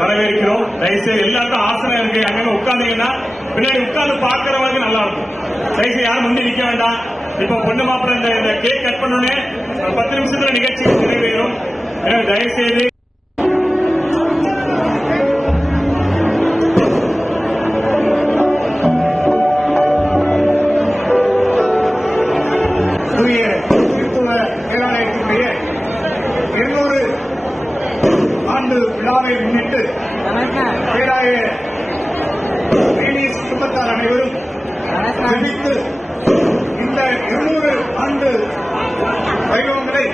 வரவேற்கிறோம். தயவுசெய்து எல்லாருக்கும் ஆசனம் இருக்கு, அங்க உட்கார்ந்தீங்கன்னா பின்னாடி உட்கார்ந்து பாக்குறவங்க நல்லா இருக்கும். தயவுசெய்து யாரும் முந்தி நிக்க வேண்டாம். இப்ப பொண்ணு மாப்பிள்ள இந்த கேக் கட் பண்ணோன்னே 10 நிமிஷத்துல நிகழ்ச்சி நிறைவேறும். தயவுசெய்து பேராலயத்தினுடைய 200 ஆண்டு விழாவை முன்னிட்டு பேராய குடும்பத்தார் அனைவரும் ஜெபித்து இந்த 200 ஆண்டு வைபவங்களை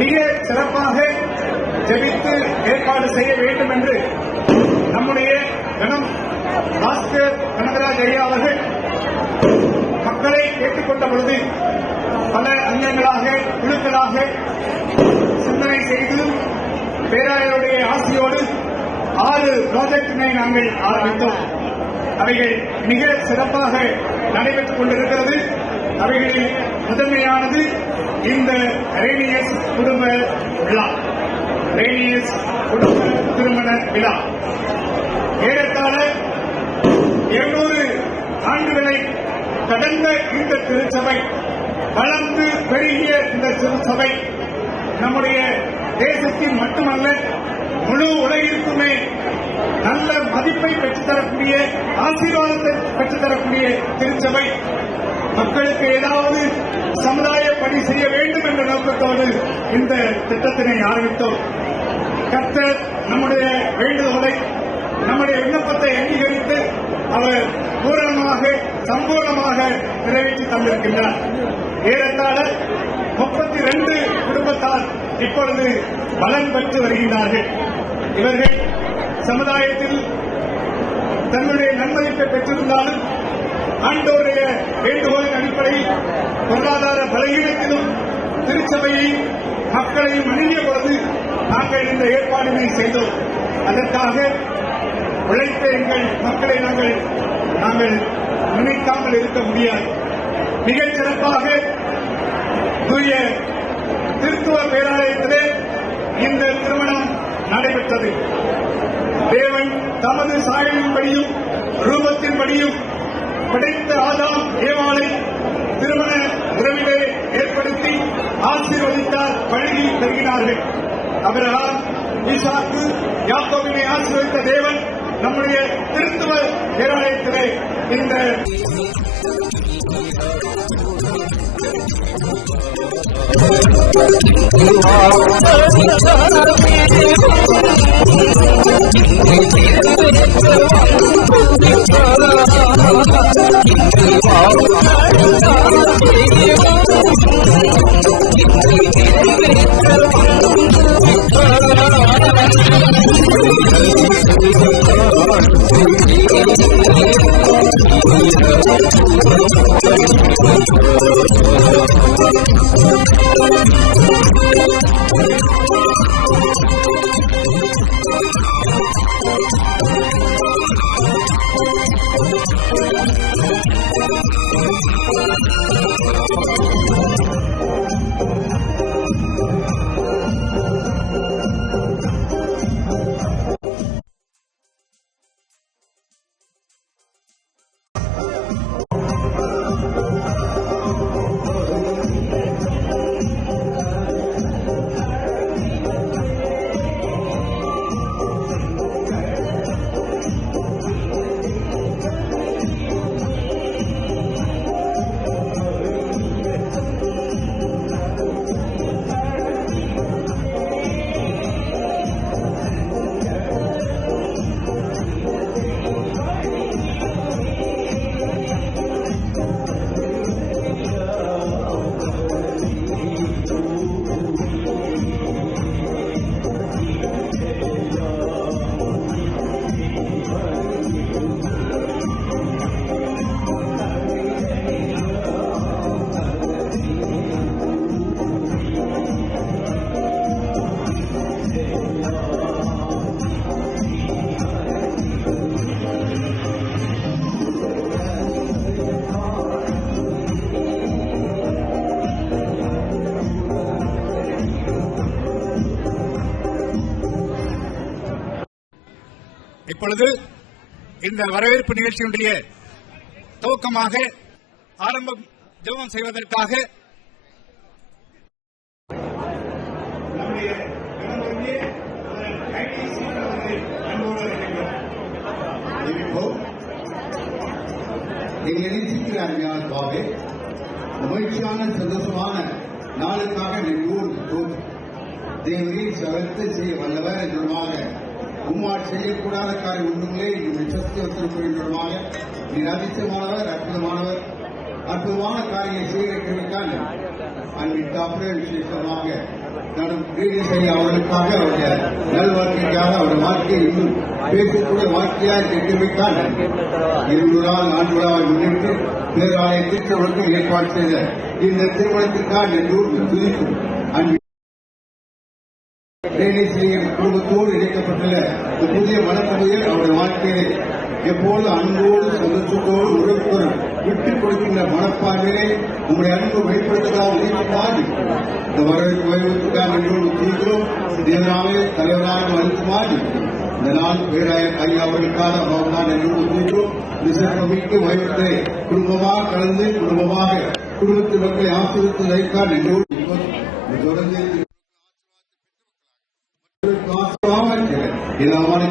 மிக சிறப்பாக ஜெபித்து ஏற்பாடு செய்ய வேண்டும் என்று நம்முடைய கணம் பாஸ்கர் கனகராஜ் ஐயா அவர்கள் மக்களை கேட்டுக்கொண்ட பொழுது பல அங்கங்களாக குழுக்களாக சிந்தனை செய்து பேராயருடைய ஆசையோடு 6 ப்ராஜெக்டினை நாங்கள் ஆரம்பித்தோம். அவைகள் மிக சிறப்பாக நடைபெற்றுக் கொண்டிருக்கிறது. அவைகளில் முதன்மையானது இந்த ரேனியஸ் குடும்ப விழா, ரேனியஸ் குடும்ப திருமண விழா. ஏறத்தாழ 200 ஆண்டுகளை கடந்த இந்த திருச்சபை, வளர்ந்து பெருகிய இந்த திருச்சபை நம்முடைய தேசத்தில் மட்டுமல்ல முழு உலகிற்குமே நல்ல மதிப்பை பெற்றுத்தரக்கூடிய, ஆசீர்வாதத்தை பெற்றுத்தரக்கூடிய திருச்சபை. மக்களுக்கு ஏதாவது சமுதாய பணி செய்ய வேண்டும் என்ற நோக்கத்தோடு இந்த திட்டத்தினை ஆரம்பித்தோம். கர்த்தர் நம்முடைய வேண்டுகோளை, நம்முடைய விண்ணப்பத்தை அங்கீகரித்து அவர் பூரணமாக சம்பூர்ணமாக நிறைவேற்றி தந்திருக்கின்றார். ஏறத்தாழ 32 குடும்பத்தார் இப்பொழுது பலன் பெற்று வருகின்றார்கள். இவர்கள் சமுதாயத்தில் தங்களுடைய நன்மதிப்பை பெற்றிருந்தாலும் ஆண்டோருடைய வேண்டுகோளின் அடிப்படையில் பொருளாதார பலகீனத்திலும் திருச்சபையை மக்களையும் அணுகிய பொழுது நாங்கள் இந்த ஏற்பாடுகளை செய்தோம். அதற்காக உழைத்த எங்கள் மக்களை நாங்கள் நினைக்காமல் இருக்க முடியாது. மிகச் சிறப்பாக தூய திருத்துவ பேராலயத்திலே இந்த திருமணம் நடைபெற்றது. தேவன் தமது சாயலின்படியும் ரூபத்தின்படியும் படைத்த ஆதாம் ஏவாளை திருமண உறவிலே ஏற்படுத்தி ஆசீர்வதித்தார், பழகி பெறுகிறார்கள். அபிரகாம், ஈசாக்கு, யாக்கோபினை ஆசீர்வதித்த தேவன் நம்முடைய கிறிஸ்துவ தேவாலயத்திலே இந்த இப்பொழுது இந்த வரவேற்பு நிகழ்ச்சியினுடைய துவக்கமாக ஆரம்பம் ஜெபம் செய்வதற்காக மகிழ்ச்சியான சந்தோஷமான நாளுக்காக தேவரீர் சகலத்தை செய்ய வல்லவர் என்றுமாக உம்மால் செய்யக்கூடாத காரியம் ஒன்றுங்களே என்னுடைய சக்தி வத்திருக்கிறமாக நீர் அதிசயமானவர், அற்புதமானவர், அற்புதமான காரியங்களை செய்திருக்கிறீர்கள். அன்பின் தாப்பரே விசேஷமாக நடும் செய்ய அவர்களுக்காக அவருடைய நல்வாழ்க்கைக்காக அவருடைய வாழ்க்கையை இன்னும் பேசக்கூடிய வாழ்க்கையாக கெட்டுவிட்டால் 200 ஆண்டுகளாக முன்னிட்டு பேராலயத்திற்கு அவர்கள் ஏற்பாடு செய்த இந்த திருமணத்திற்காக எல்லோரும் துதிக்கும். அன்பின் குடும்பத்தோடு இணைக்கப்பட்டுள்ள இந்த புதிய மனப்பகுதியில் அவருடைய வாழ்க்கையை எப்போது அன்போடு சந்தோஷத்தோடு உறவுடன் விட்டுக் கொடுக்கின்ற மனப்பான்மையை உங்களுடைய அன்பு வெளிப்படுத்துவதாக இந்த வரவேற்பு வைவதற்காக என்றோடு தூக்கிறோம். தேவனாவே தலைவராக மறுக்குமாறு இந்த நாள் பேராயர் ஐயா அவர்களுக்காக அவர்தான் என்றோடு தூக்கிறோம். விசேஷமிக்க வைவத்தை குடும்பமாக கலந்து குடும்பத்து மக்களை ஆசிரியத்து வைத்தார் என்றோடு தொடர்ந்து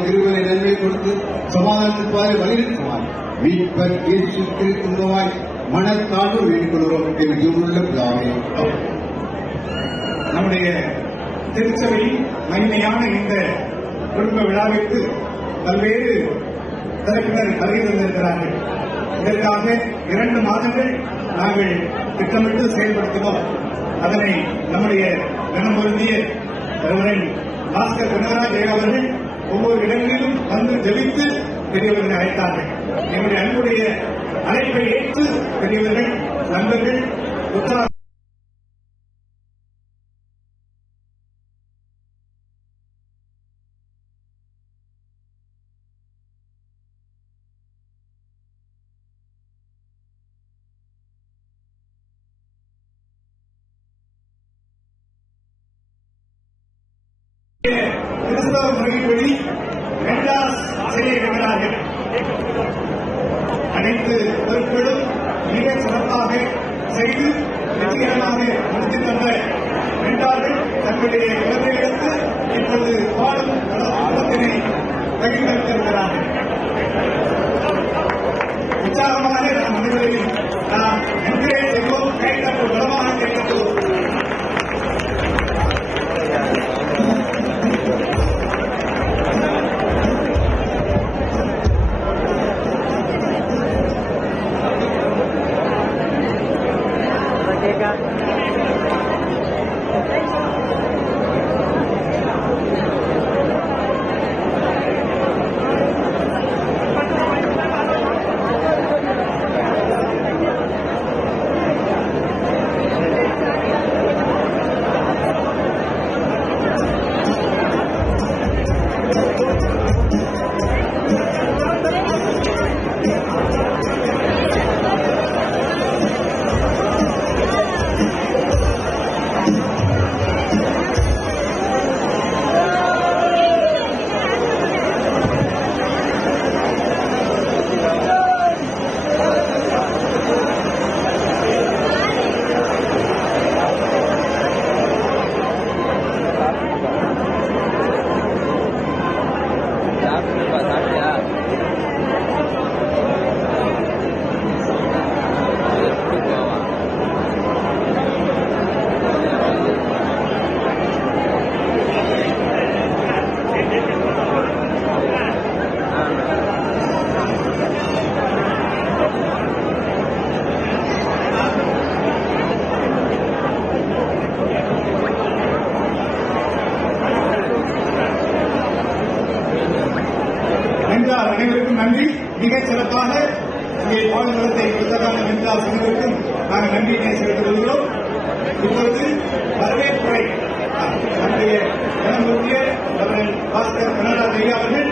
கிருபையை நன்மை கொடுத்து சமாதானத்திற்காக வலியுறுத்துவார். மீட்பர் இயேசு கிறிஸ்துவாய் மனத்தாழ்வு வேண்டிக் கொள்கிறோம் என்று ஜீவனுள்ள பிதாவே. நம்முடைய திருச்சபையில் மகிமையான இந்த குடும்ப விழாவிற்கு பல்வேறு தரப்பினர் வருகை தந்திருக்கிறார்கள். இதற்காக 2 மாதங்கள் நாங்கள் திட்டமிட்டு செயல்படுத்தினோம். அதனை நம்முடைய கனம்பொருந்திய பாஸ்கர் குணராஜ் அவர்கள் ஒவ்வொரு இடங்களிலும் வந்து ஜெபித்து பெரியவர்களை அழைத்தார்கள். எங்களுடைய அன்புடைய அழைப்பை ஏற்று பெரியவர்கள், நண்பர்கள் உற்சாக கிறிஸ்தவ முறைப்படி மெட்ராஸ் செய்கிறார்கள். அனைத்து பொறுப்புகளும் மிக சிறப்பாக செய்து வெற்றிகரமாக முடித்து தந்த வென்றார்கள். தங்களுடைய குழந்தைகளுக்கு இப்பொழுது பாடும் குளத்தினை பகிர்ந்திருக்கிறார்கள். உற்சாகமாக நாம் அனைவரையும் நாம் எங்கே செல்வோம் கைத்தட்டு பலமாக கைத்தட்டுவோம். அனைவருக்கும் நன்றி. மிகச் சிறப்பாக இங்கே பாடுபடத்தை கொடுத்ததான வென்றால் அனைவருக்கும் நாங்கள் நன்றியினை செலுத்திக் கொள்கிறோம். இப்பொழுது வரவேற்புரை நம்முடைய இடம்பெற்றிய அவர்கள் பாஸ்கர் கனடா ஐயா அவர்கள்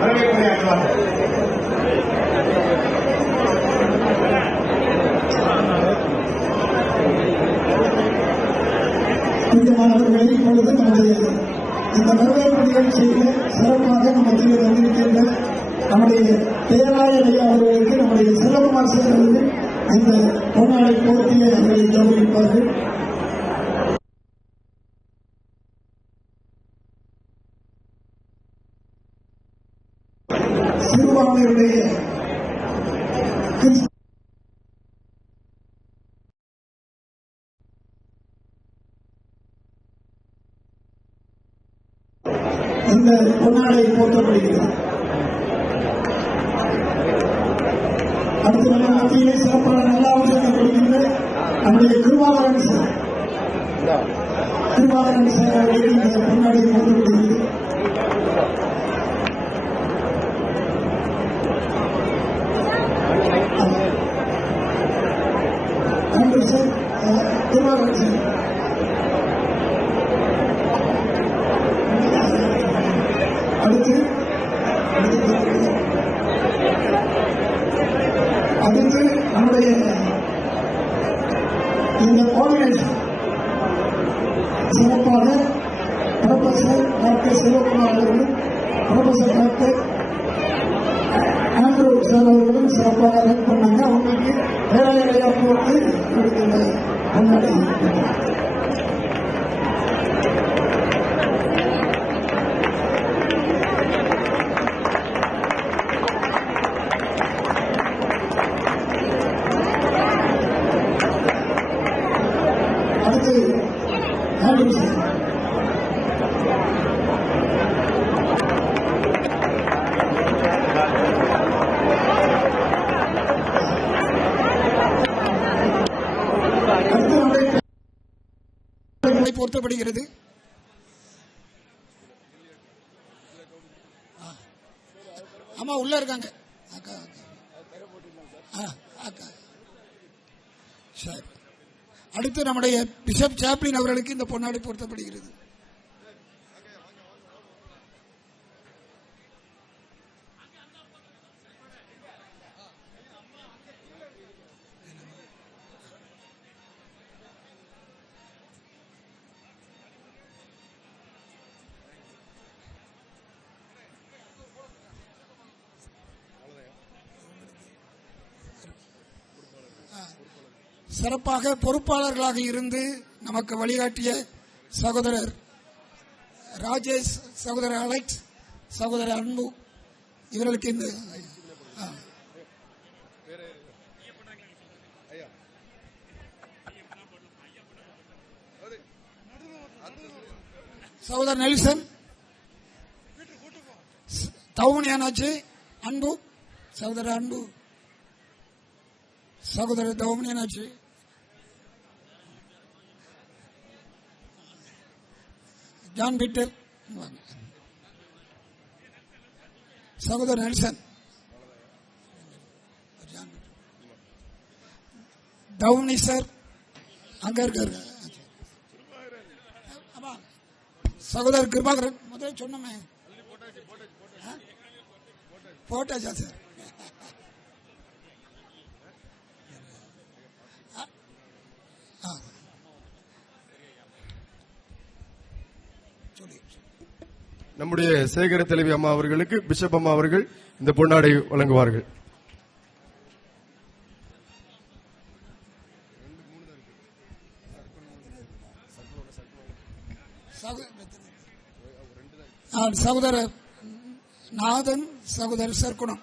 வரவேற்புரையாற்றுவார்கள். மாணவர்களை இப்பொழுது நம்முடைய இந்த வரவேற்பு நிகழ்ச்சியில் சிறப்பாக நம்ம மத்தியில் வந்திருக்கின்ற நம்முடைய தேவாலய ஐயா அவர்களுக்கு நம்முடைய செல்வகுமார் சார் அவர்கள் இந்த பொன்னாடை போட்டியை அவர்களை கௌரவிப்பார்கள். சிறுபான்மையுடைய இந்த பொன்னாடை போற்றப்படுகிறது. அடுத்து நம்ம மத்தியிலே சிறப்பான நல்லாவது கொடுக்கின்ற நம்முடைய கிருபாகரன் சார் அவர்களுக்கு இந்த பொன்னாடை போற்றப்படுகிறது. நன்றி சார். கிருபாகரன் சார் அடுத்து நம்முடைய இந்த கோஆர்டினேஷன் சிறப்பாக புரொஃபசர் டாக்டர் செல்வகுமார் அவர்களும் புரொஃபசர் டாக்டர் ஆண்ட்ரூ சார் அவர்களும் சிறப்பாக ரன் பண்ணாங்க. அவங்களுக்கு வேலையா போட்டு கொடுக்கின்ற முன்னாடி பொருத்தப்படுகிறது. ஆமா உள்ள இருக்காங்க. அடுத்து நம்முடைய பிஷப் சாப்ளின் அவர்களுக்கு இந்த பொன்னாடை பொருத்தப்படுகிறது. சிறப்பாக பொறுப்பாளர்களாக இருந்து நமக்கு வழிகாட்டிய சகோதரர் ராஜேஷ், சகோதரர் அலெக்ஸ், சகோதரர் அன்பு, இவர்களுக்கு இந்த சகோதரர் நெல்சன், தவுமணியானாச்சு, அன்பு, சகோதரர் அன்பு, சகோதரர் தவுமணியானாச்சு, ஜான் பீட்டர், சகோதரர் நெல்சன், தவுனி சார் அங்க இருக்காரு, சகோதரர் கிருபாகரன், முதல்ல சொன்னோமே போட்டாச்சா சார்? நம்முடைய சேகர தலைவி அம்மா அவர்களுக்கு பிஷப் அம்மா அவர்கள் இந்த பொன்னாடை வழங்குவார்கள். சகோதரர் நாதன், சகோதரர் சர்க்குணம்.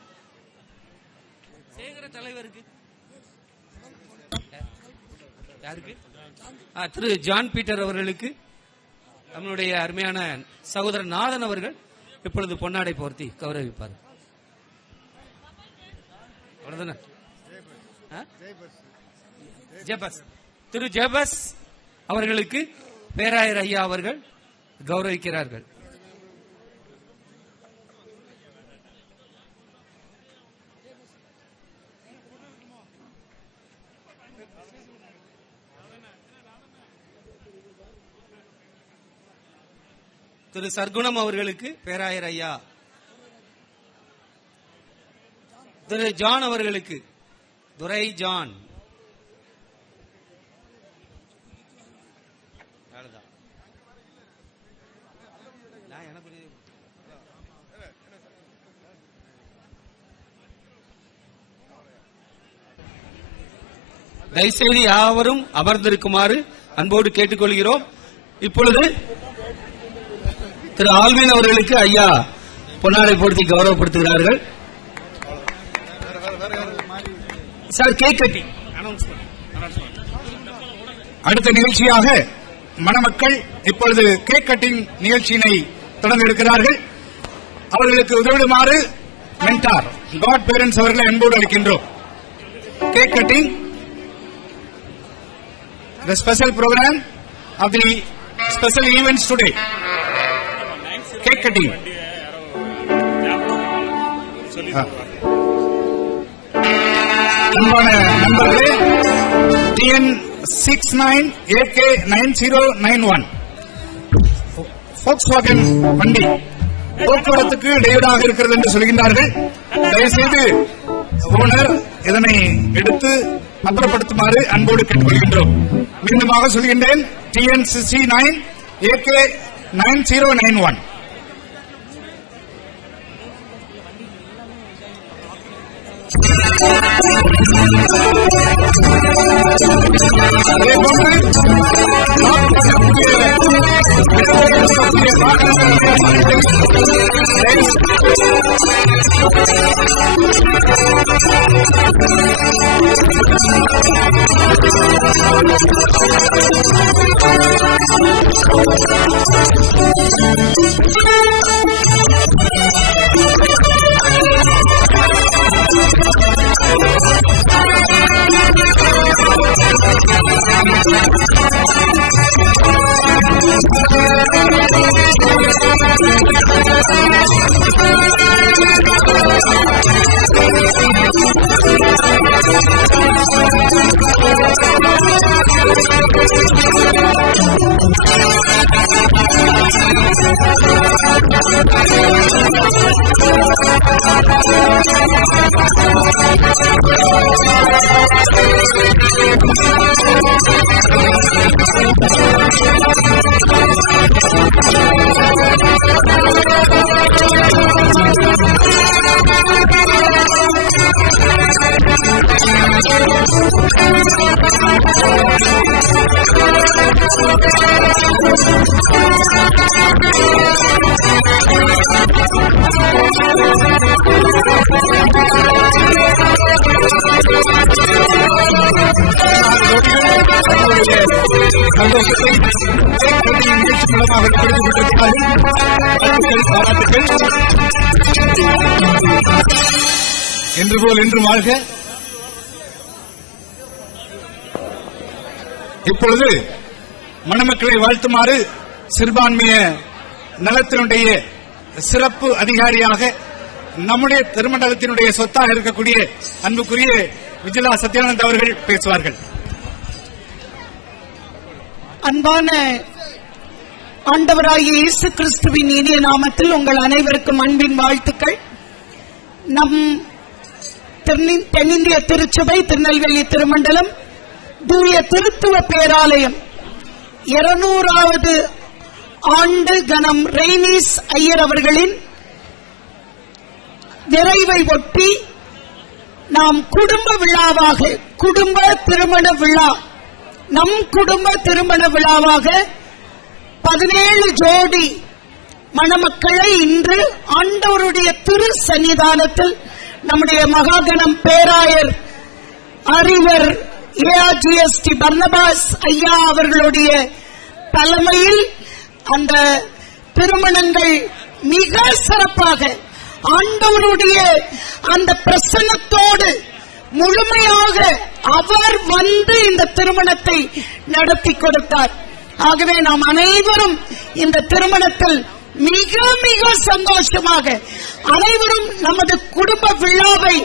சேகர தலைவருக்கு யாருக்கு? திரு ஜான் பீட்டர் அவர்களுக்கு நம்மளுடைய அருமையான சகோதரர் நாதன் அவர்கள் இப்பொழுது பொன்னாடை போர்த்தி கௌரவிப்பார். அவ்வளவுதானே? ஜெபஸ், திரு ஜெபஸ் அவர்களுக்கு பேராயர் ஐயா அவர்கள் கௌரவிக்கிறார்கள். திரு சர்க்குணம் அவர்களுக்கு பேராயர் ஐயா, திரு ஜான் அவர்களுக்கு துரை ஜான், தயவுசெய்து யாவரும் அமர்ந்திருக்குமாறு அன்போடு கேட்டுக்கொள்கிறோம். இப்பொழுது திரு ஆல்வின் அவர்களுக்கு ஐயா பொன்னாடை போர்த்தி கௌரவப்படுத்துகிறார்கள். சார் கேக் கட்டி அடுத்த நிகழ்ச்சியாக மணமக்கள் இப்பொழுது கேக் கட்டிங் நிகழ்ச்சியினை தொடர்ந்து இருக்கிறார்கள். அவர்களுக்கு உதவிடுமாறு மென்டார் காட் பேரண்ட்ஸ் அவர்களை அன்போடு அளிக்கின்றோம். Cake cutting, the special program of the special events today. Cake cutting. அன்பான நண்பர்களே, TN 69AK9091 Volkswagen வண்டி போக்குவரத்துக்கு இடையூறாக இருக்கிறது என்று சொல்கின்றார்கள். தயவுசெய்து ஓனர் இதனை எடுத்து அப்புறப்படுத்துமாறு அன்போடு கேட்டுக்கொள்கின்றோம். மீண்டுமாக சொல்கின்றேன், TN 69AK9091. Thank you. சந்தோஷத்தை நிகழ்ச்சி மூலமாக பாராட்டுகள். என்று போல் என்று வாழ்க. இப்பொழுது மணமக்களை வாழ்த்துமாறு சிறுபான்மைய நலத்தினுடைய சிறப்பு அதிகாரியாக நம்முடைய திருமண்டலத்தினுடைய சொத்தாக இருக்கக்கூடிய அன்புக்குரிய விஜிலா சத்யானந்த் அவர்கள் பேசுவார்கள். அன்பான ஆண்டவராகிய இயேசு கிறிஸ்துவின் இனிய நாமத்தில் உங்கள் அனைவருக்கும் அன்பின் வாழ்த்துக்கள். நம் தென்னிந்திய திருச்சபை திருநெல்வேலி திருமண்டலம் தூய திருத்துவ பேராலயம் 200வது ஆண்டு கணம் ரெய்னீஸ் ஐயர் அவர்களின் நிறைவை ஒட்டி நாம் குடும்ப விழாவாக குடும்ப திருமண விழா நம் குடும்ப திருமண விழாவாக 17 ஜோடி மணமக்களை இன்று ஆண்டவருடைய திரு சன்னிதானத்தில் நம்முடைய மகாகணம் பேராயர் அறிவர் ஏஆர்ஜிஎஸ்டி பர்னபாஸ் ஐயா அவர்களுடைய தலைமையில் அந்த திருமணங்கள் மிக சிறப்பாக ஆண்டவருடைய அந்த பிரசன்னத்தோடு முழுமையாக அவர் வந்து இந்த திருமணத்தை நடத்தி கொடுத்தார். ஆகவே நாம் அனைவரும் இந்த திருமணத்தில் மிக மிக சந்தோஷமாக அனைவரும் நமது குடும்ப விழாவை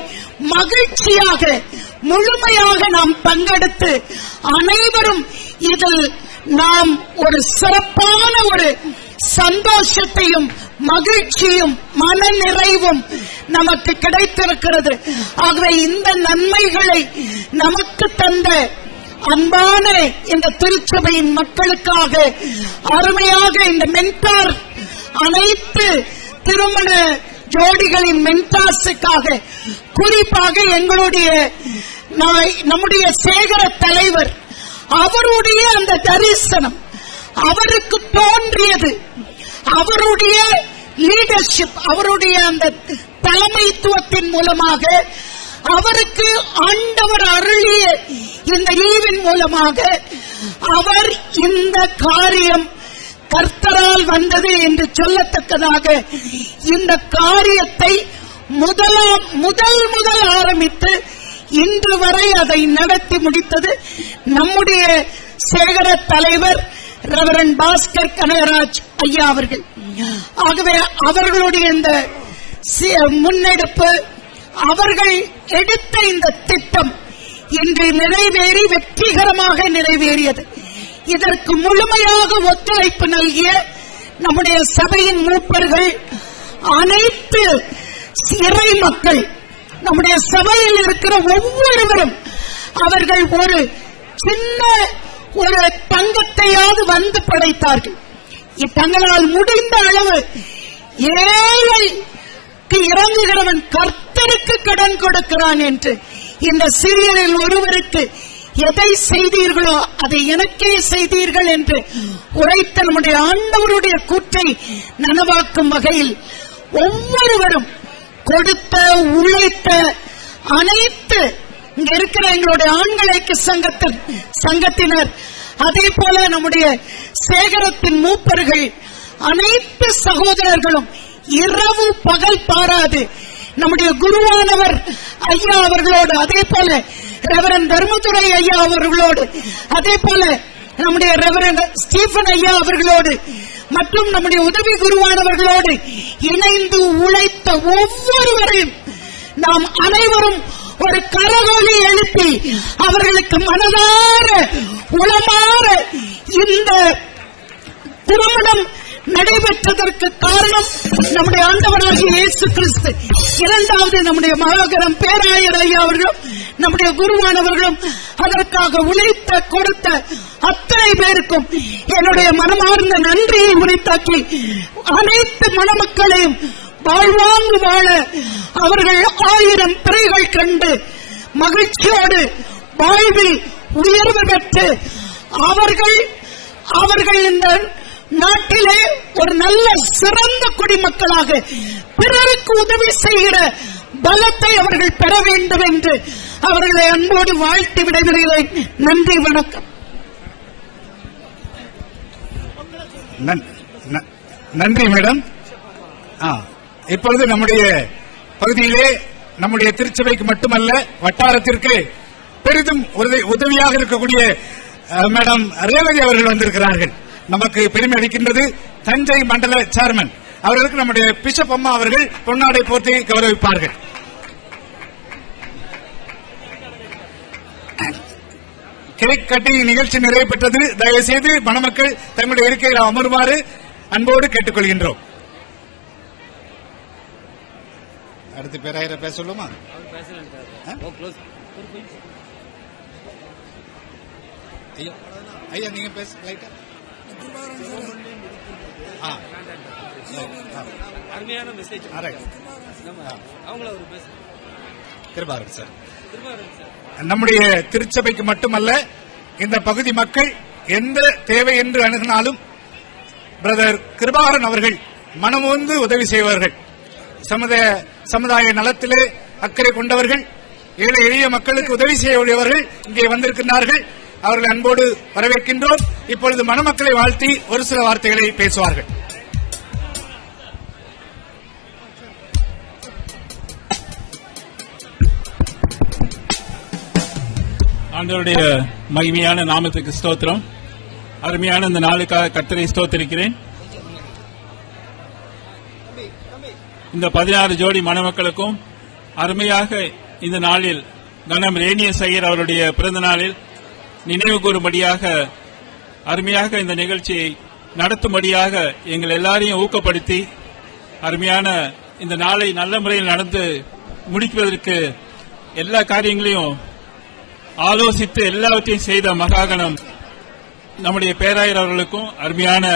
மகிழ்ச்சியாக முழுமையாக நாம் பங்கெடுத்து அனைவரும் இதில் நாம் ஒரு சிறப்பான ஒரு சந்தோஷத்தையும் மகிழ்ச்சியும் மன நிறைவும் நமக்கு கிடைத்திருக்கிறது. ஆகவே இந்த நன்மைகளை நமக்கு தந்த அன்பான இந்த திருச்சபையின் மக்களுக்காக அருமையாக இந்த மென்டார் அனைத்து திருமண ஜோடிகளின் மென்டார்ஸுக்காக குறிப்பாக எங்களுடைய நம்முடைய சேகர தலைவர் அவருடைய அந்த தரிசனம் அவருக்கு தோன்றியது, அவருடைய லீடர்ஷிப், அவருடைய அந்த தலைமைத்துவத்தின் மூலமாக அவருக்கு ஆண்டவர் அருளிய இந்த ஈவின் மூலமாக அவர் இந்த காரியம் கர்த்தரால் வந்தது என்று சொல்லத்தக்கதாக இந்த காரியத்தை முதல் ஆரம்பித்து இன்று வரை அதை நடத்தி முடித்தது நம்முடைய சேகர தலைவர் ரெவரண்ட் பாஸ்கர் கனகராஜ் ஐயா அவர்கள். ஆகவே அவர்களுடைய இந்த முன்னெடுப்பு, அவர்கள் எடுத்த இந்த திட்டம் இன்று நிறைவேறி வெற்றிகரமாக நிறைவேறியது. இதற்கு முழுமையாக ஒத்துழைப்பு நல்கிய நம்முடைய சபையின் மூப்பர்கள், அனைத்து இறை மக்கள், நம்முடைய சபையில் இருக்கிற ஒவ்வொருவரும் அவர்கள் ஒரு சின்ன ஒரு தங்கத்தையாவது வந்து படைத்தார்கள். தங்களால் முடிந்த அளவு ஏழைக்கு இறங்குகிறவன் கர்த்தருக்கு கடன் கொடுக்கிறான் என்று இந்த சிறியரில் ஒருவருக்கு எதை செய்தீர்களோ அதை எனக்கே செய்தீர்கள் என்று உரைத்த நம்முடைய ஆண்டவருடைய கூற்றை நனவாக்கும் வகையில் ஒவ்வொருவரும் கொடுத்த உழைத்த அனைத்து இங்க இருக்கிற எங்களுடைய ஆண்களைக்கு சங்கத்தினர், அதே போல நம்முடைய சேகரத்தின் மூப்பர்கள், அனைத்து சகோதரர்களும் இரவு பகல் பாராது நம்முடைய குருவானவர் ஐயா அவர்களோடு, அதே போல ரெவரண்ட் தர்மதுரை ஐயா அவர்களோடு, அதே போல நம்முடைய ரெவரண்ட் ஸ்டீபன் ஐயா அவர்களோடு மற்றும் நம்முடைய உதவி குருவானவர்களோடு இணைந்து உழைத்த ஒவ்வொருவரையும் நாம் அனைவரும் ஒரு கரகோலி எழுப்பி அவர்களுக்கு மனதார உளமாற இந்த திருமணம் நடைபெற்றதற்கு காரணம் நம்முடைய ஆண்டவராகிய இயேசு கிறிஸ்து. இரண்டாவது நம்முடைய மகாகணம் பேராயர் ஐயா அவர்களும் நம்முடைய குருவானவர்களும் அதற்காக உழைத்த கொடுத்த அத்தனை பேருக்கும் என்னுடைய மனமார்ந்த நன்றியை உரித்தாக்கி அனைத்து மணமக்களையும் வாழ்வாங்கு வாழ அவர்கள் 1000 பிறைகள் கண்டு மகிழ்ச்சியோடு வாழ்வில் உயர்வு பெற்று அவர்கள் இந்த நாட்டிலே ஒரு நல்ல சிறந்த குடிமக்களாக பிறருக்கு உதவி செய்கிற பலத்தை அவர்கள் பெற வேண்டும் என்று அவர்களை அன்போடு வாழ்த்தி விடைபெறுகிறேன். நன்றி, வணக்கம். நன்றி மேடம். இப்பொழுது நம்முடைய பகுதியிலே நம்முடைய திருச்சபைக்கு மட்டுமல்ல வட்டாரத்திற்கு பெரிதும் உதவியாக இருக்கக்கூடிய மேடம் ரேவதி அவர்கள் வந்திருக்கிறார்கள். நமக்கு பெருமை அளிக்கின்றது. தஞ்சை மண்டல சேர்மன் அவர்களுக்கு நம்முடைய பிஷப் அம்மா அவர்கள் பொன்னாடை போர்த்தி கௌரவிப்பார்கள். கேக் கட்டிங் நிகழ்ச்சி நிறைவு பெற்றது. தயவுசெய்து மணமக்கள் தங்களுடைய இருக்கையில் அமருமாறு அன்போடு கேட்டுக்கொள்கின்றோம். அடுத்து பேராயிரம் பேச சொல்லுமா? ஐயா நீங்க பேச லைட்டா. அருமையான மெசேஜ். கிருபாகரன் சார், நம்முடைய திருச்சபைக்கு மட்டுமல்ல இந்த பகுதி மக்கள் எந்த தேவை என்று அணுகினாலும் பிரதர் கிருபாகரன் அவர்கள் மனமுந்து உதவி செய்வார்கள். சமுதாய நலத்திலே அக்கறை கொண்டவர்கள், ஏழை எளிய மக்களுக்கு உதவி செய்யக்கூடியவர்கள் இங்கே வந்திருக்கிறார்கள். அவர்களை அன்போடு வரவேற்கின்றோம். இப்பொழுது மணமக்களை வாழ்த்தி ஒரு சில வார்த்தைகளை பேசுவார்கள். ஆண்டவருடைய மகிமையான நாமத்துக்கு ஸ்தோத்திரம். அருமையான இந்த நாளுக்காக கர்த்தரை ஸ்தோத்திரிக்கிறேன். இந்த 16 ஜோடி மணமக்களுக்கும் அருமையாக இந்த நாளில் கனம் ரேனியஸ் ஐயர் அவருடைய பிறந்த நாளில் நினைவு கூறும்படியாக அருமையாக இந்த நிகழ்ச்சியை நடத்தும்படியாக எங்கள் எல்லாரையும் ஊக்கப்படுத்தி அருமையான இந்த நாளை நல்ல முறையில் நடந்து முடிப்பதற்கு எல்லா காரியங்களையும் ஆலோசித்து எல்லாவற்றையும் செய்த மகாகணம் நம்முடைய பேராயர் அவர்களுக்கும் அருமையான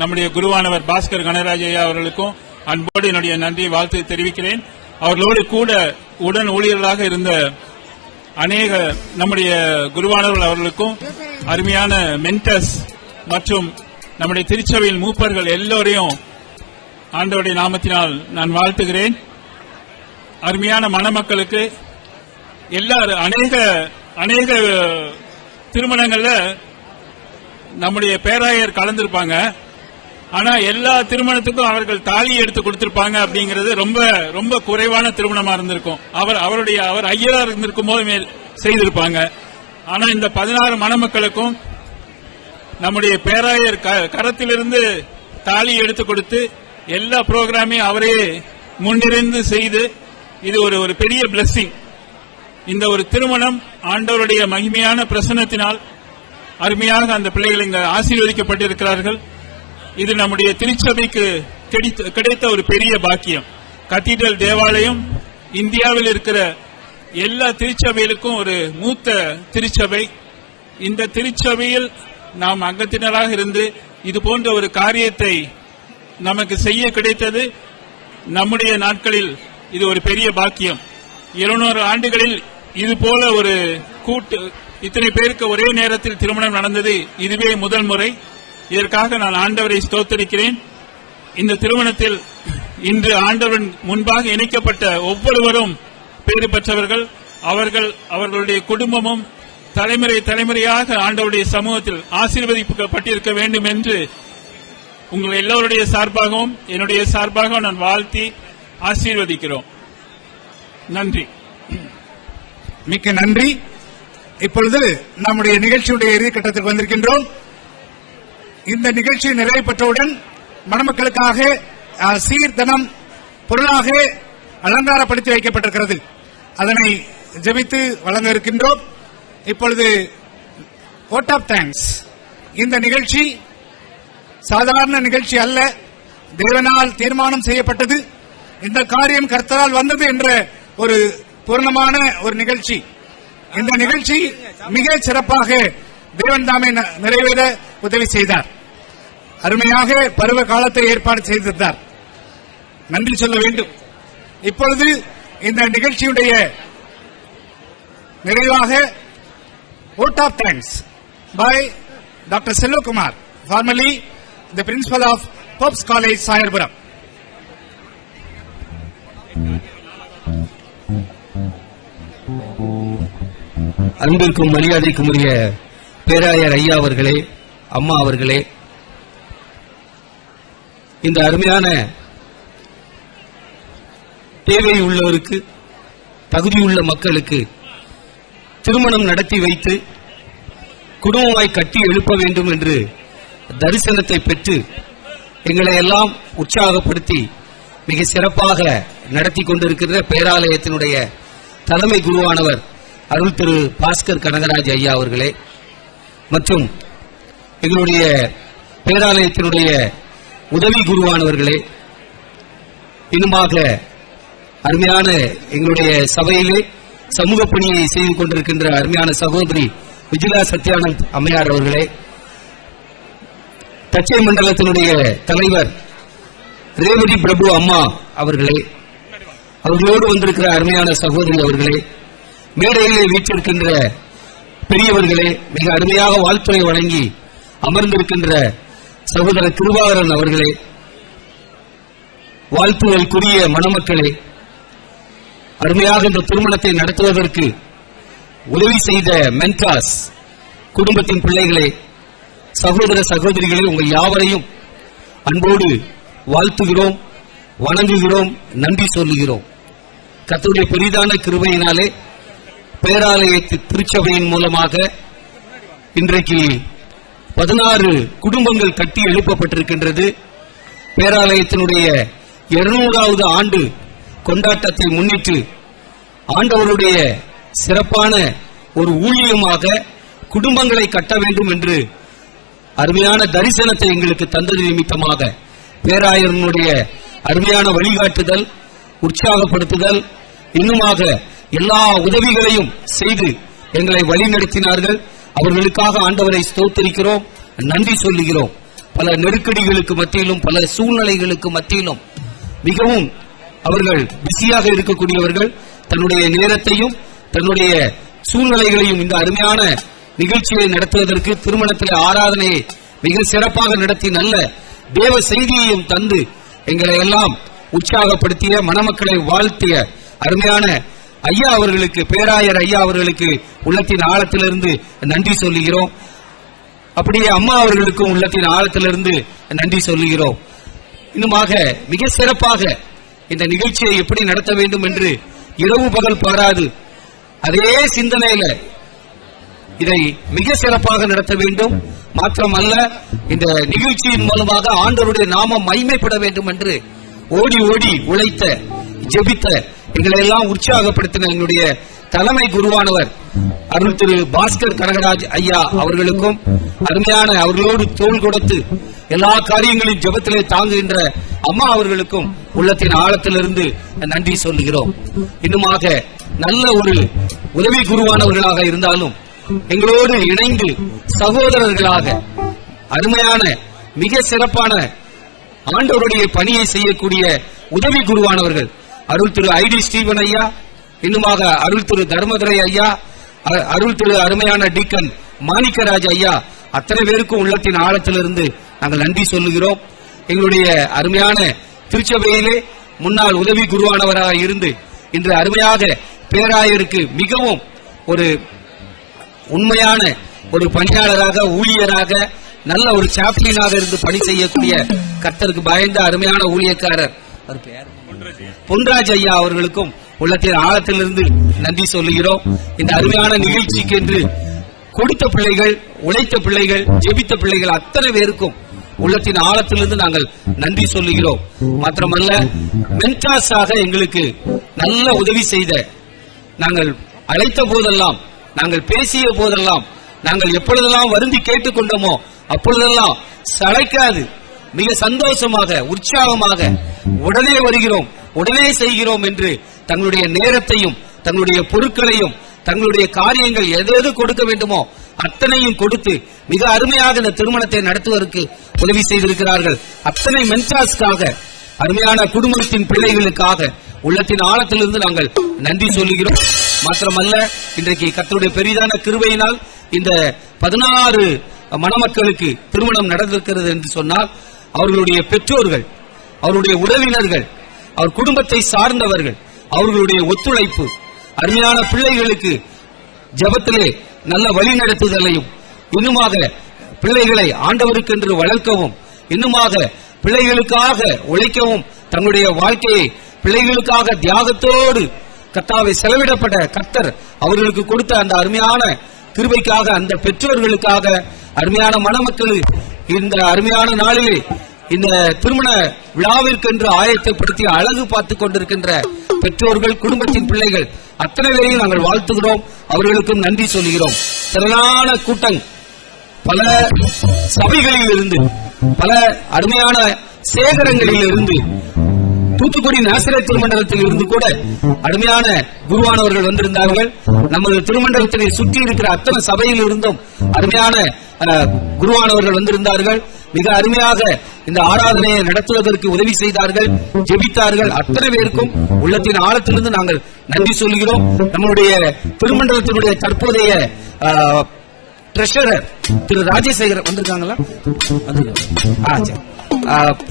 நம்முடைய குருவானவர் பாஸ்கர் கணராஜையா அவர்களுக்கும் அன்போடு என்னுடைய நன்றி வாழ்த்து தெரிவிக்கிறேன். அவர்களோடு கூட உடன் ஊழியர்களாக இருந்த அநேக நம்முடைய குருவானவர்கள் அவர்களுக்கும் அருமையான மென்டர்ஸ் மற்றும் நம்முடைய திருச்சபையின் மூப்பர்கள் எல்லோரையும் ஆண்டவருடைய நாமத்தினால் நான் வாழ்த்துகிறேன். அருமையான மணமக்களுக்கு எல்லாரும் அநேக திருமணங்கள்ல நம்முடைய பேராயர் கலந்திருப்பாங்க. ஆனா எல்லா திருமணத்துக்கும் அவர்கள் தாலி எடுத்து கொடுத்திருப்பாங்க அப்படிங்கிறது ரொம்ப ரொம்ப குறைவான திருமணமா இருந்திருக்கும். அவர் ஐயரா இருந்திருக்கும் போது செய்திருப்பாங்க. ஆனா இந்த 16 மணமக்களுக்கும் நம்முடைய பேராயர் கரத்திலிருந்து தாலி எடுத்து கொடுத்து எல்லா புரோகிராமையும் அவரே முன்னிருந்து செய்து இது ஒரு பெரிய பிளெஸிங். இந்த ஒரு திருமணம் ஆண்டவருடைய மகிமையான பிரசன்னத்தினால் அருமையாக அந்த பிள்ளைகள் இங்கு ஆசீர்வதிக்கப்பட்டிருக்கிறார்கள். இது நம்முடைய திருச்சபைக்கு கிடைத்த ஒரு பெரிய பாக்கியம். கத்தீட்ரல் தேவாலயம் இந்தியாவில் இருக்கிற எல்லா திருச்சபைகளுக்கும் ஒரு மூத்த திருச்சபை. இந்த திருச்சபையில் நாம் அங்கத்தினராக இருந்து இது போன்ற ஒரு காரியத்தை நமக்கு செய்ய கிடைத்தது நம்முடைய நாட்களில் இது ஒரு பெரிய பாக்கியம். 200 ஆண்டுகளில் இது போல ஒரு கூட்டு இத்தனை பேருக்கு ஒரே நேரத்தில் திருமணம் நடந்தது இதுவே முதல் முறை. இதற்காக நான் ஆண்டவரை ஸ்தோத்திரிக்கிறேன். இந்த திருமணத்தில் இன்று ஆண்டவன் முன்பாக இணைக்கப்பட்ட ஒவ்வொருவரும் பேறு பெற்றவர்கள். அவர்களுடைய குடும்பமும் தலைமுறையாக ஆண்டவருடைய சமூகத்தில் ஆசீர்வதிக்கப்பட்டிருக்க வேண்டும் என்று உங்கள் எல்லோருடைய சார்பாகவும் என்னுடைய சார்பாகவும் நான் வாழ்த்தி ஆசீர்வதிக்கிறோம். நன்றி. மிக்க நன்றி. இப்பொழுது நம்முடைய நிகழ்ச்சியுடைய இறுதிக்கட்டத்திற்கு வந்திருக்கின்றோம். இந்த நிகழ்ச்சி நிறைவு பெற்றவுடன் மணமக்களுக்காக சீர்தனம் பொருளாக அலங்காரப்படுத்தி வைக்கப்பட்டிருக்கிறது. அதனை ஜெபித்து வழங்க இருக்கின்றோம். இப்பொழுது vote of thanks. இந்த நிகழ்ச்சி சாதாரண நிகழ்ச்சி அல்ல, தேவனால் தீர்மானம் செய்யப்பட்டது. இந்த காரியம் கர்த்தரால் வந்தது என்ற ஒரு பூர்ணமான ஒரு நிகழ்ச்சி. இந்த நிகழ்ச்சி மிக சிறப்பாக தேவன் தாமே நிறைவேற உதவி செய்தார். அருமையாக பருவ காலத்தை ஏற்பாடு செய்திருந்தார். நன்றி சொல்ல வேண்டும். இப்பொழுது இந்த நிகழ்ச்சியுடைய நிறைவாக vote of thanks by Dr. Selvakumar, formerly the principal of Pope's College, Sayarpuram. அன்பிற்கும் மரியாதைக்கும் உரிய பேராயர் ஐயா அவர்களே, அம்மா அவர்களே, இந்த அருமையான தேவை உள்ளவருக்கு, தகுதியுள்ள மக்களுக்கு திருமணம் நடத்தி வைத்து குடும்பமாய் கட்டி எழுப்ப வேண்டும் என்று தரிசனத்தை பெற்று எங்களை எல்லாம் உற்சாகப்படுத்தி மிக சிறப்பாக நடத்தி கொண்டிருக்கிற பேராலயத்தினுடைய தலைமை குருவானவர் அருள் திரு பாஸ்கர் கனகராஜ் ஐயா அவர்களே மற்றும் எங்களுடைய பேராலயத்தினுடைய உதவி குருவானவர்களே, இன்னுமாக அருமையான எங்களுடைய சபையிலே சமூக பணியை செய்து கொண்டிருக்கின்ற அருமையான சகோதரி விஜிலா சத்யானந்த் அம்மையார் அவர்களே, தச்சை மண்டலத்தினுடைய தலைவர் ரேவதி பிரபு அம்மா அவர்களே, அவர்களோடு வந்திருக்கிற அருமையான சகோதரி அவர்களே, மேடையிலே வீற்றிருக்கின்ற பெரியவர்களே, மிக அருமையாக வாழ்த்துறை வழங்கி அமர்ந்திருக்கின்ற சகோதரர் கிருபாகரன் அவர்களே, வாழ்த்துதலுக்குரிய மணமக்களே, அருமையாக இந்த திருமணத்தை நடத்துவதற்கு உதவி செய்த மென்டாஸ் குடும்பத்தின் பிள்ளைகளே, சகோதர சகோதரிகளே, உங்கள் யாவரையும் அன்போடு வாழ்த்துகிறோம், வணங்குகிறோம், நன்றி சொல்லுகிறோம். கர்த்தருடைய பெரிதான கிருபையினாலே பேராலயத்து திருச்சபையின் மூலமாக இன்றைக்கு 16 குடும்பங்கள் கட்டி எழுப்பப்பட்டிருக்கின்றது. பேராலயத்தினுடைய 200வது ஆண்டு கொண்டாட்டத்தை முன்னிட்டு ஆண்டவருடைய சிறப்பான ஒரு ஊழியமாக குடும்பங்களை கட்ட வேண்டும் என்று அருமையான தரிசனத்தை எங்களுக்கு தந்தது நிமித்தமாக பேராயரனுடைய அருமையான வழிகாட்டுதல், உற்சாகப்படுத்துதல், இன்னுமாக எல்லா உதவிகளையும் செய்து எங்களை வழிநடத்தினார்கள். அவர்களுக்காக ஆண்டவரை ஸ்தோத்திரிக்கிறோம், நன்றி சொல்லுகிறோம். பல நெருக்கடிகளுக்கு மத்தியிலும், பல சூழ்நிலைகளுக்கு மத்தியிலும் மிகவும் அவர்கள் பிஸியாக இருக்கக்கூடியவர்கள். தன்னுடைய நேரத்தையும் தன்னுடைய சூழ்நிலைகளையும் இந்த அருமையான நிகழ்ச்சியை நடத்துவதற்கு, திருமணத்தில் ஆராதனையை மிக சிறப்பாக நடத்தி நல்ல தேவ செய்தியையும் தந்து எங்களை எல்லாம் உற்சாகப்படுத்திய, மணமக்களை வாழ்த்திய அருமையான ஐயா அவர்களுக்கு, பேராயர் ஐயா அவர்களுக்கு உள்ளத்தின் ஆழத்திலிருந்து நன்றி சொல்லுகிறோம். அப்படியே அம்மா அவர்களுக்கும் உள்ளத்தின் ஆழத்திலிருந்து நன்றி சொல்லுகிறோம். இன்னுமாக மிக சிறப்பாக இந்த நிகழ்ச்சியை எப்படி நடத்த வேண்டும் என்று இரவு பகல் பாராது அதே சிந்தனையில இதை மிக சிறப்பாக நடத்த வேண்டும். மாத்திரமல்ல, இந்த நிகழ்ச்சியின் மூலமாக ஆண்டவருடைய நாமம் மகிமைப்பட வேண்டும் என்று ஓடி ஓடி உழைத்த, ஜெபித்த, எங்களை எல்லாம் உற்சாகப்படுத்தின எங்களுடைய தலைமை குருவானவர் அருள் திரு பாஸ்கர் கனகராஜ் ஐயா அவர்களுக்கும், அருமையான அவர்களோடு தோள் கொடுத்து எல்லா காரியங்களையும் ஜெபத்திலே தாங்குகின்ற அம்மா அவர்களுக்கும் உள்ளத்தின் ஆழத்திலிருந்து நன்றி சொல்லுகிறோம். இன்னுமாக நல்ல ஒரு உதவி குருவானவர்களாக இருந்தாலும் எங்களோடு இணைந்து சகோதரர்களாக அருமையான மிக சிறப்பான ஆண்டவருடைய பணியை செய்யக்கூடிய உதவி குருவானவர்கள் அருள் திரு ஐடி ஸ்டீவன் ஐயா, இன்னுமாக அருள் திரு தர்மதுரை ஐயா, அருள் திரு அருமையான டீக்கன் மாணிக்கராஜ் ஐயா, அத்தனை பேருக்கும் உள்ளத்தின் ஆழத்திலிருந்து நாங்கள் நன்றி சொல்லுகிறோம். எங்களுடைய அருமையான திருச்சபையிலே முன்னாள் உதவி குருவானவராக இருந்து இன்று அருமையாக பேராயருக்கு மிகவும் ஒரு உண்மையான ஒரு பணியாளராக, ஊழியராக, நல்ல ஒரு சாப்ளினாக இருந்து பணி செய்யக்கூடிய கர்த்தருக்கு பயந்த அருமையான ஊழியக்காரர் பொன்ராஜ் ஐயா அவர்களுக்கும் உள்ளத்தின் ஆழத்திலிருந்து நன்றி சொல்லுகிறோம். இந்த அருமையான நிகழ்ச்சிக்கு என்று கொடுத்த பிள்ளைகள், உழைத்த பிள்ளைகள், ஜெபித்த பிள்ளைகள் அத்தனை பேருக்கும் உள்ளத்தின் ஆழத்திலிருந்து நாங்கள் நன்றி சொல்லுகிறோம். மாத்திரமல்ல, மென்டாஸாக எங்களுக்கு நல்ல உதவி செய்த, நாங்கள் அழைத்த போதெல்லாம், நாங்கள் பேசிய போதெல்லாம், நாங்கள் எப்பொழுதெல்லாம் வருந்தி கேட்டுக்கொண்டோமோ அப்பொழுதெல்லாம் சளைக்காது மிக சந்தோஷமாக, உற்சாகமாக உடனே வருகிறோம், உடனே செய்கிறோம் என்று தங்களுடைய நேரத்தையும் தங்களுடைய பொருட்களையும் தங்களுடைய காரியங்கள் எது கொடுக்க வேண்டுமோ அத்தனையும் கொடுத்து மிக அருமையாக இந்த திருமணத்தை நடத்துவதற்கு உதவி செய்திருக்கிறார்கள். அத்தனை மென்டாஸ்க்காக, அருமையான குடும்பத்தின் பிள்ளைகளுக்காக உள்ளத்தின் ஆழத்திலிருந்து நாங்கள் நன்றி சொல்லுகிறோம். மாத்திரமல்ல, இன்றைக்கு கர்த்தருடைய பெரிதான கிருபையினால் இந்த 16 மணமக்களுக்கு திருமணம் நடந்திருக்கிறது என்று சொன்னால் அவர்களுடைய பெற்றோர்கள், அவருடைய உறவினர்கள், அவர் குடும்பத்தை சார்ந்தவர்கள், அவர்களுடைய ஒத்துழைப்பு, அருமையான பிள்ளைகளுக்கு ஜெபத்திலே நல்ல வழிநடத்துதலையும், இன்னுமாக பிள்ளைகளை ஆண்டவருக்கென்று வளர்க்கவும், இன்னுமாக பிள்ளைகளுக்காக உழைக்கவும், தங்களுடைய வாழ்க்கையை பிள்ளைகளுக்காக தியாகத்தோடு கர்த்தாவை செலவிடப்பட்ட கர்த்தர் அவர்களுக்கு கொடுத்த அந்த அருமையான கிருபைக்காக, அந்த பெற்றோர்களுக்காக, அருமையான மணமக்கள் இந்த அருமையான நாளிலே இந்த திருமண விழாவிற்கென்று ஆயத்தப்படுத்தி அழகு பார்த்துக் கொண்டிருக்கின்ற பெற்றோர்கள், குடும்பத்தின் பிள்ளைகள் அத்தனை பேரையும் நாங்கள் வாழ்த்துகிறோம். அவர்களுக்கும் நன்றி சொல்கிறோம். திரளான கூட்டம் பல சபைகளில் இருந்து, பல அருமையான சேகரங்களில் இருந்து, தூத்துக்குடி நாசரேத் திருமண்டலத்தில் இருந்து கூட அருமையான குருவானவர்கள் வந்திருந்தார்கள். நமது திருமண்டலத்தினை சுற்றி இருக்கிற அத்தனை சபையில் இருந்தும் அருமையான குருவானவர்கள் வந்திருந்தார்கள். மிக அருமையாக இந்த ஆராதனையை நடத்துவதற்கு உதவி செய்தார்கள், ஜெபித்தார்கள். அத்தனை பேருக்கும் உள்ளத்தின் ஆழத்திலிருந்து நாங்கள் நன்றி சொல்கிறோம். நம்முடைய திருமண்டலத்தினுடைய தற்போதைய ட்ரெஷரர் திரு ராஜசேகர் வந்திருக்காங்களா?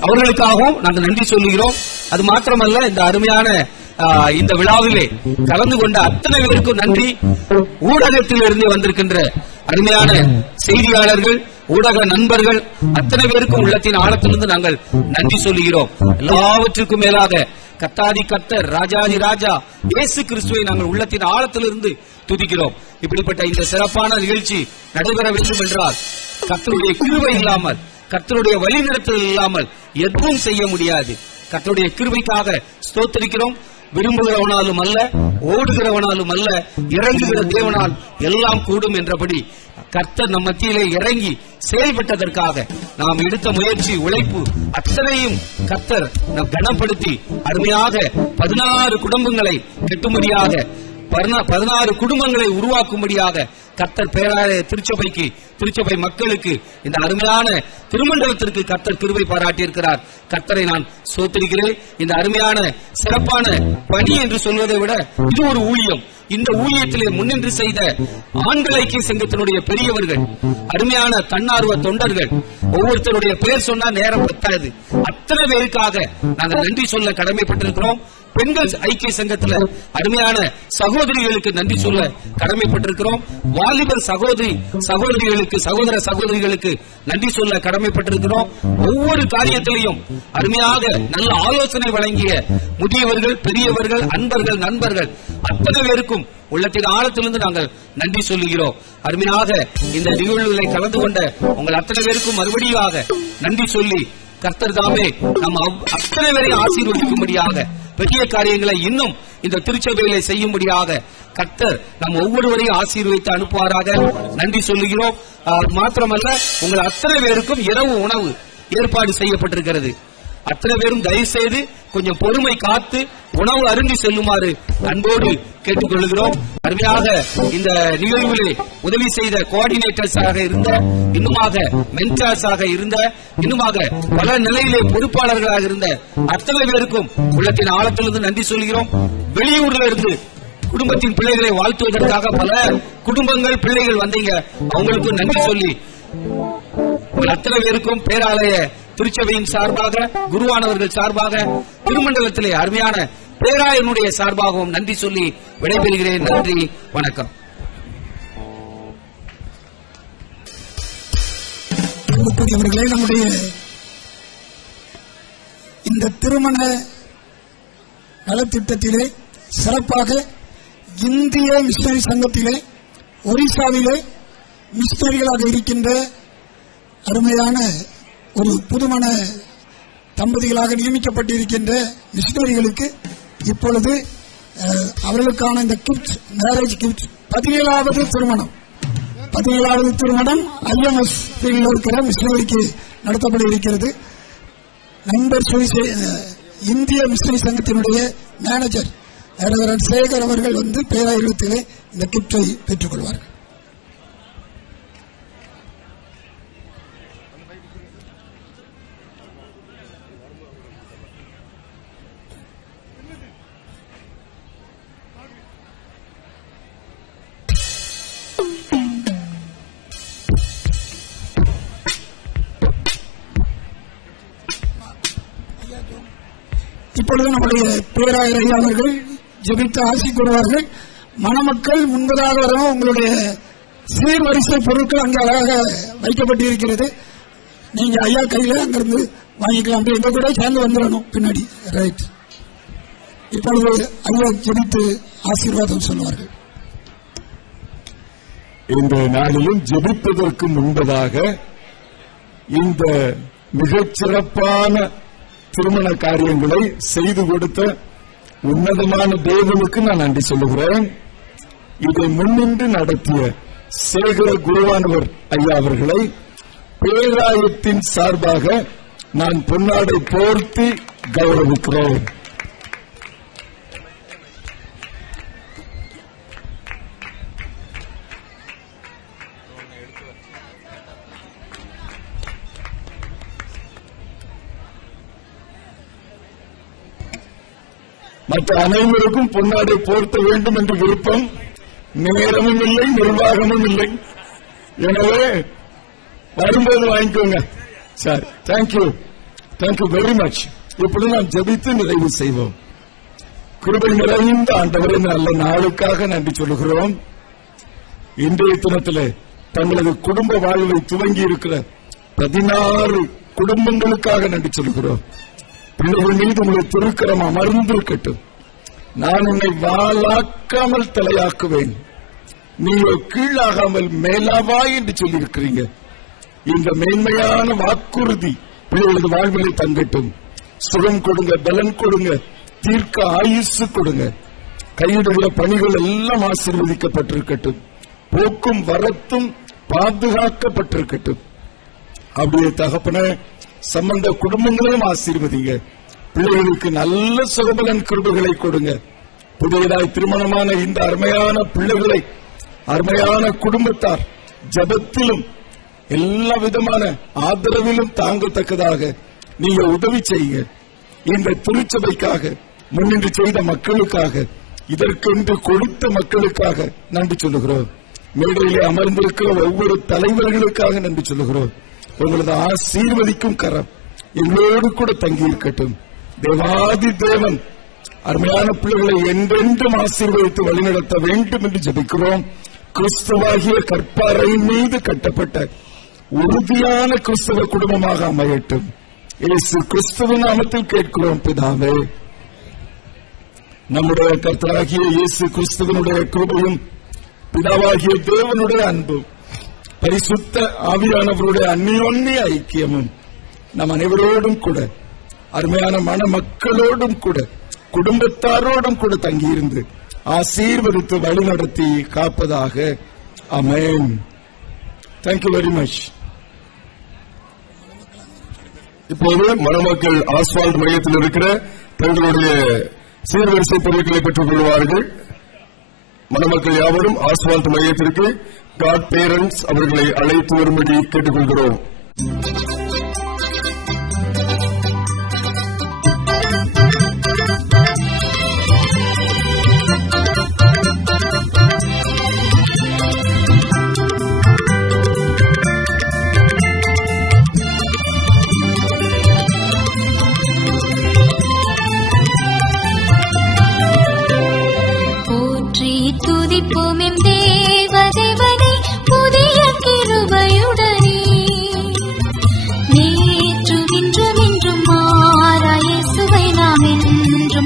அவர்களுக்காகவும் நாங்கள் நன்றி சொல்லுகிறோம். அது மாத்திரமல்ல, இந்த அருமையான இந்த விழாவிலே கலந்து கொண்ட அத்தனை பேருக்கும் நன்றி. ஊடகத்தில் இருந்து வந்திருக்கின்ற அருமையான செய்தியாளர்கள், ஊடக நண்பர்கள் அத்தனை பேருக்கும் உள்ளத்தின் ஆழத்திலிருந்து நாங்கள் நன்றி சொல்லுகிறோம். எல்லாவற்றுக்கும் மேலாக கர்த்தாதி கர்த்தர், ராஜாதி ராஜா இயேசு கிறிஸ்துவை நாங்கள் உள்ளத்தின் ஆழத்திலிருந்து துதிக்கிறோம். இப்படிப்பட்ட இந்த சிறப்பான நிகழ்ச்சி நடைபெற வேண்டும் என்றால் கர்த்தருடைய கிருபை இல்லாமல், கர்த்தருடைய வழிநடத்தல் இல்லாமல் எதுவும் செய்ய முடியாது. கர்த்தருடைய கிருபைக்காக ஸ்தோத்திரிக்கிறோம். விரும்புகிறவனாலும் அல்ல, ஓடுகிறவனாலும் அல்ல, இறங்குகிற தேவனால் எல்லாம் கூடும் என்றபடி கர்த்தர் நம் மத்தியிலே இறங்கி செயல்பட்டதற்காக நாம் எடுத்த முயற்சி, உழைப்பு அத்தனையும் கர்த்தர் நம் கனப்படுத்தி அருமையாக 16 குடும்பங்களை கட்டும்படியாக, 16 குடும்பங்களை உருவாக்கும்படியாக கர்த்தர் பேராய திருச்சபைக்கு, திருச்சபை மக்களுக்கு, இந்த அருமையான திருமண்டலத்திற்கு கர்த்தர் கிருபை பாராட்டியிருக்கிறார். கர்த்தரை நான் ஸ்தோத்திரிக்கிறேன். இந்த அருமையான சிறப்பான பணி என்று சொல்வதை விட இது ஒரு ஊழியம். இந்த ஊழியத்திலே முன்னின்று செய்த ஆண்கள் ஐக்கிய சங்கத்தினுடைய பெரியவர்கள், அருமையான தன்னார்வ தொண்டர்கள், ஒவ்வொருத்தருடைய பெயர் சொன்னா நேரம் பத்தாது. அத்தனை பேருக்காக நாங்கள் நன்றி சொல்ல கடமைப்பட்டிருக்கிறோம். பெண்கள் ஐக்கிய சங்கத்தில் அருமையான சகோதரிகளுக்கு நன்றி சொல்ல கடமைப்பட்டிருக்கிறோம். வாலிபர் சகோதரிகளுக்கு, சகோதர சகோதரிகளுக்கு நன்றி சொல்ல கடமைப்பட்டிருக்கிறோம். ஒவ்வொரு காரியத்திலையும் அருமையாக நல்ல ஆலோசனை வழங்கிய முதியவர்கள், பெரியவர்கள், அன்பர்கள், நண்பர்கள் அத்தனை பேருக்கும் உள்ளத்தின் ஆழத்திலிருந்து நாங்கள் நன்றி சொல்லுகிறோம். அருமையாக இந்த நிகழ்வுகளை கலந்து கொண்ட உங்கள் அத்தனை பேருக்கும் மறுபடியாக நன்றி சொல்லி கர்த்தர் தாமே நம்ம அத்தனை பேரையும் ஆசீர்வதிக்கும்படியாக, பெரிய காரியங்களை இன்னும் இந்த திருச்சபையிலே செய்யும்படியாக கர்த்தர் நம் ஒவ்வொருவரையும் ஆசீர்வதித்து அனுப்புவாராக. நன்றி சொல்லுகிறோம். மாத்திரமல்ல, உங்கள் அத்தனை பேருக்கும் இரவு உணவு ஏற்பாடு செய்யப்பட்டிருக்கிறது. அத்தனை பேரும் தயவு செய்து கொஞ்சம் பொறுமை காத்து உணவு அருந்தி செல்லுமாறு அன்போடு கேட்டுக்கொள்கிறோம். அருமையாக இந்த நிகழ்வுகளை உதவி செய்த கோஆர்டினேட்டர்ஸாக இருந்த, இன்னுமாக மென்டார்ஸாக இருந்த, இன்னுமாக பல நிலையிலே பொறுப்பாளர்களாக இருந்த அத்தனை பேருக்கும் உள்ளத்தின் ஆழத்திலிருந்து நன்றி சொல்கிறோம். வெளியூர்ல இருந்து குடும்பத்தின் பிள்ளைகளை வாழ்த்துவதற்காக பல குடும்பங்கள், பிள்ளைகள் வந்தீங்க. அவங்களுக்கு நன்றி சொல்லி அத்தனை பேருக்கும் பேராலய திருச்சபையின் சார்பாக, குருவானவர்கள் சார்பாக, திருமண்டலத்திலே அருமையான பேராயனுடைய சார்பாகவும் நன்றி சொல்லி விடைபெறுகிறேன். நன்றி, வணக்கம். அன்புக்குரியவர்களே, நம்முடைய இந்த திருமண நலத்திட்டத்திலே சிறப்பாக இந்திய மிஷனரி சங்கத்திலே ஒரிசாவிலே மிஷனரிகளாக இருக்கின்ற அருமையான ஒரு புதுமண தம்பதிகளாக நியமிக்கப்பட்டிருக்கின்ற மிஷனரிகளுக்கு இப்பொழுது அவர்களுக்கான இந்த கிஃப்ட், மேரேஜ் கிஃப்ட் 17வது திருமணம், 17வது திருமணம் IMS ஃபீல்டில் இருக்கிற மிஷனரிக்கு நடத்தப்பட இருக்கிறது. நண்பர் இந்திய மிஷனரி சங்கத்தினுடைய மேனேஜர் சேகர் அவர்கள் வந்து பேராயத்திலே இந்த கிஃப்டை பெற்றுக் கொள்வார்கள். இப்பொழுது நம்முடைய பேராயர் ஐயா அவர்கள் ஜெபித்து ஆசி கூறுவார்கள். மணமக்கள் முன்பதாக வரவும் உங்களுடைய சீர்வரிசை பொருட்கள் அங்கே அழகாக வைக்கப்பட்டிருக்கிறது. நீங்க ஐயா கையில அங்கிருந்து வாங்கிக்கலாம். எங்க கூட சேர்ந்து வந்துடணும் பின்னாடி. ரைட். இப்பொழுது ஐயா ஜெபித்து ஆசீர்வாதம் சொல்லுவார்கள். இந்த நாளிலும் ஜெபிப்பதற்கு முன்பதாக இந்த மிகச்சிறப்பான திருமண காரியங்களை செய்து கொடுத்த உன்னதமான தேவனுக்கு நான் நன்றி சொல்லுகிறேன். இதை முன்னின்று நடத்திய சேகர குருவானவர் ஐயா அவர்களை பேராயத்தின் சார்பாக நான் பொன்னாடை போர்த்தி கௌரவிக்கிறேன். மற்ற அனைவருக்கும் பொன்னாடை போர்த்த வேண்டும் என்று விருப்பம், நேரமும் இல்லை, நிர்வாகமும் இல்லை. எனவே வரும்போது வாங்கிக்கோங்க. சரி, தேங்க்யூ வெரி மச். இப்படி நாம் ஜெபித்து நிறைவு செய்வோம். கிருபை நிறைந்த ஆண்டவரே, நல்ல நாளுக்காக நன்றி சொல்லுகிறோம். இன்றைய தினத்திலே தங்களது குடும்ப வாழ்வை துவங்கி இருக்கிற 16 குடும்பங்களுக்காக நன்றி சொல்லுகிறோம். பிள்ளைகள் மீது உங்களை திருக்கரம் அமர்ந்திருக்கட்டும். நான் உன்னை வாளாக்காமல் தலையாக்குவேன், நீயோ கீழாகாமல் மேலாவாய் என்று சொல்லியிருக்கிறீங்க. இந்த மேன்மையான வாக்குறுதி பிள்ளைகளது வாழ்விலை தங்கட்டும். சுகம் கொடுங்க, பலன் கொடுங்க, தீர்க்க ஆயுசு கொடுங்க. கையிடுகிற பணிகள் எல்லாம் ஆசீர்வதிக்கப்பட்டிருக்கட்டும். போக்கும் வரத்தும் பாதுகாக்கப்பட்டிருக்கட்டும். அப்படியே தகப்பன சம்பந்த குடும்பங்களையும் ஆசீர்வதிங்க. பிள்ளைகளுக்கு நல்ல சுகபலன் கிருபைகளை கொடுங்க. புதியதாய் திருமணமான இந்த அருமையான பிள்ளைகளை, அருமையான குடும்பத்தார் ஜபத்திலும் எல்லா விதமான ஆதரவிலும் தாங்கத்தக்கதாக நீங்க உதவி செய்யுங்க. இந்த திருச்சபைக்காக முன்னின்று செய்த மக்களுக்காக, இதற்கென்று கொடுத்த மக்களுக்காக நன்றி சொல்லுகிறோம். மேடையிலே அமர்ந்திருக்கிற ஒவ்வொரு தலைவர்களுக்காக நன்றி சொல்லுகிறோம். உங்களது ஆசீர்வதிக்கும் கரம் எங்களோடு கூட தங்கி இருக்கட்டும். தேவாதி தேவன் அருமையான பிள்ளைகளை என்றென்றும் ஆசீர்வதித்து வழிநடத்த வேண்டும் என்று ஜெபிக்கிறோம். கிறிஸ்துவாகிய கற்பாறை மீது கட்டப்பட்ட உறுதியான கிறிஸ்தவ குடும்பமாக அமையட்டும். இயேசு கிறிஸ்துவின் நாமத்தில் கேட்கிறோம் பிதாவே. நம்முடைய கர்த்தராகிய இயேசு கிறிஸ்துவனுடைய கிருபையும் பிதாவாகிய தேவனுடைய அன்பும் பரிசுத்த ஆவியானவருடைய அந்நியோன்ய ஐக்கியமும் நம் அனைவரோடும் கூட, அருமையான மணமக்களோடும் கூட, குடும்பத்தாரோடும் கூட தங்கியிருந்து ஆசீர்வதித்து வழிநடத்தி காப்பதாக. ஆமென். Thank you very much. இப்போது மணமக்கள் ஆஸ்வால்ட் மையத்தில் இருக்கிற தங்களுடைய சீர்வரிசை பொருட்களை பெற்றுக் கொள்வார்கள். மணமக்கள் யாவரும் ஆஸ்வால்ட் மையத்திற்கு காட் பேரண்ட்ஸ் அவர்களை அழைத்து வரும்படி கேட்டுக்கொள்கிறோம்.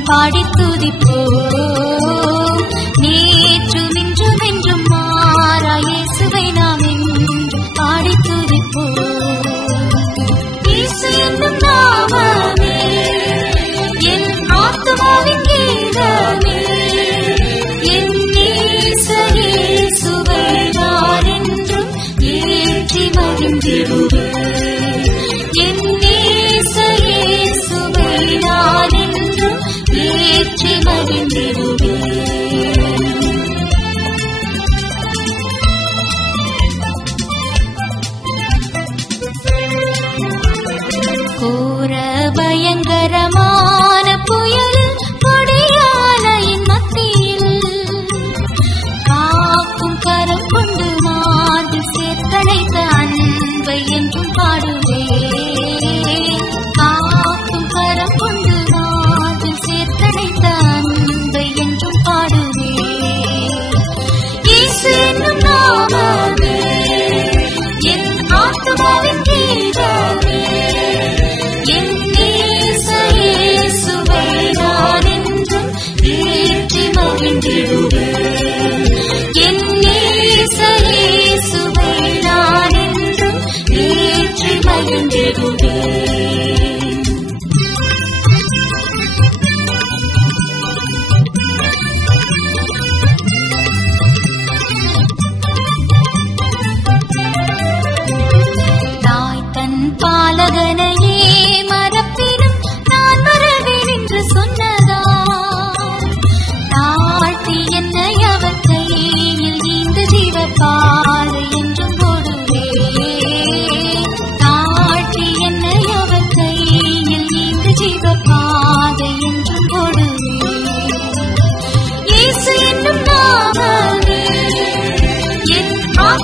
பாடி துதிப்போம். நேற்றும் இன்றும் என்றும் மாறா இயேசுவை நாம் என்றும் பாடி துதிப்போம். இயேசு என்னும் நாமமே என் ஆத்துமாவின் கீதமே. என் இயேசுவை நான் என்றும் ஏற்றி மகிழ்ந்திடுவேன். என் இயேசுவை நான் என்றும் ஏற்றி மகிழ்ந்திடுவேன். கோர பயங்கரமான புயலில் கொடியானையின் மத்தியில் காக்கும் கரம் கொண்டு மார்பில் சேர்த்தழைத்த அன்பை என்று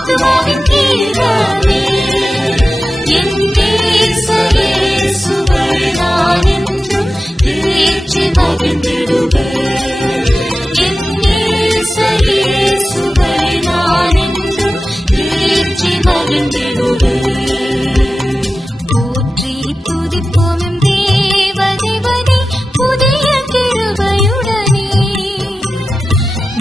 ஆத்துமாவின் கீழவே என் இயேசுவை நான் என்றும் ஏற்றி மகிழ்ந்திடுவேன். என் இயேசுவை நான் என்றும் ஏற்றி மகிழ்ந்திடுவேன். போற்றி துதிப்போம் தேவதேவனே புதிய கிருபையுடனே.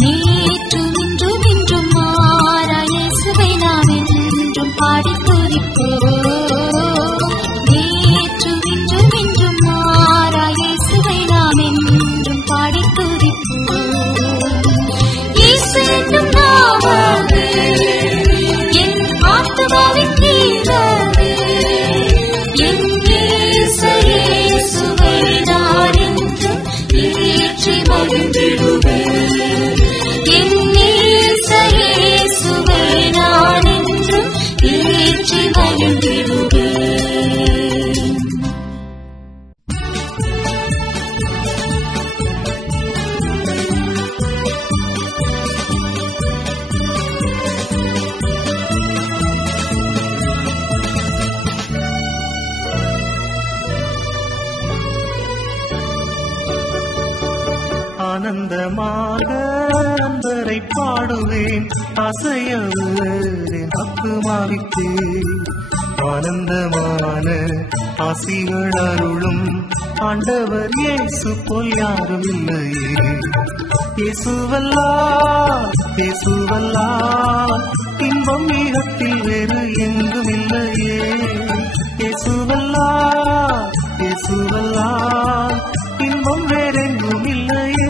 நேற்றும் இன்றும் என்றும் மாறா இயேசுவை நாம் என்றும் பாடித் துதிப்போம். நேற்றும் இன்றும் என்றும் மாறா இயேசுவை நாம் என்றும் பாடித் துதிப்போம். இயேசு என்னும் நாமமே என் ஆத்துமாவின் கீழவே என் இயேசுவை நான் என்றும் ஏற்றி மகிழ்ந்திடுவேன். என் இயேசுவை நான் என்றும் ஏற்றி மகிழ்ந்திடுவேன். ஆனந்தமாக அன்பரை பாடுவேன், அசையவேன் ஆத்துமாவிற்கு. ஆனந்தமான ஆசிகள் அருளும் ஆண்டவர் இயேசு போல் யாரும் இல்லையே. இயேசுவல்லால் இயேசுவல்லால் இன்பம் ஈகத்தில் வேறு எங்கும் இல்லையே. இயேசுவல்லால் இயேசுவல்லால் இன்பம் வேறெங்கும் இல்லையே.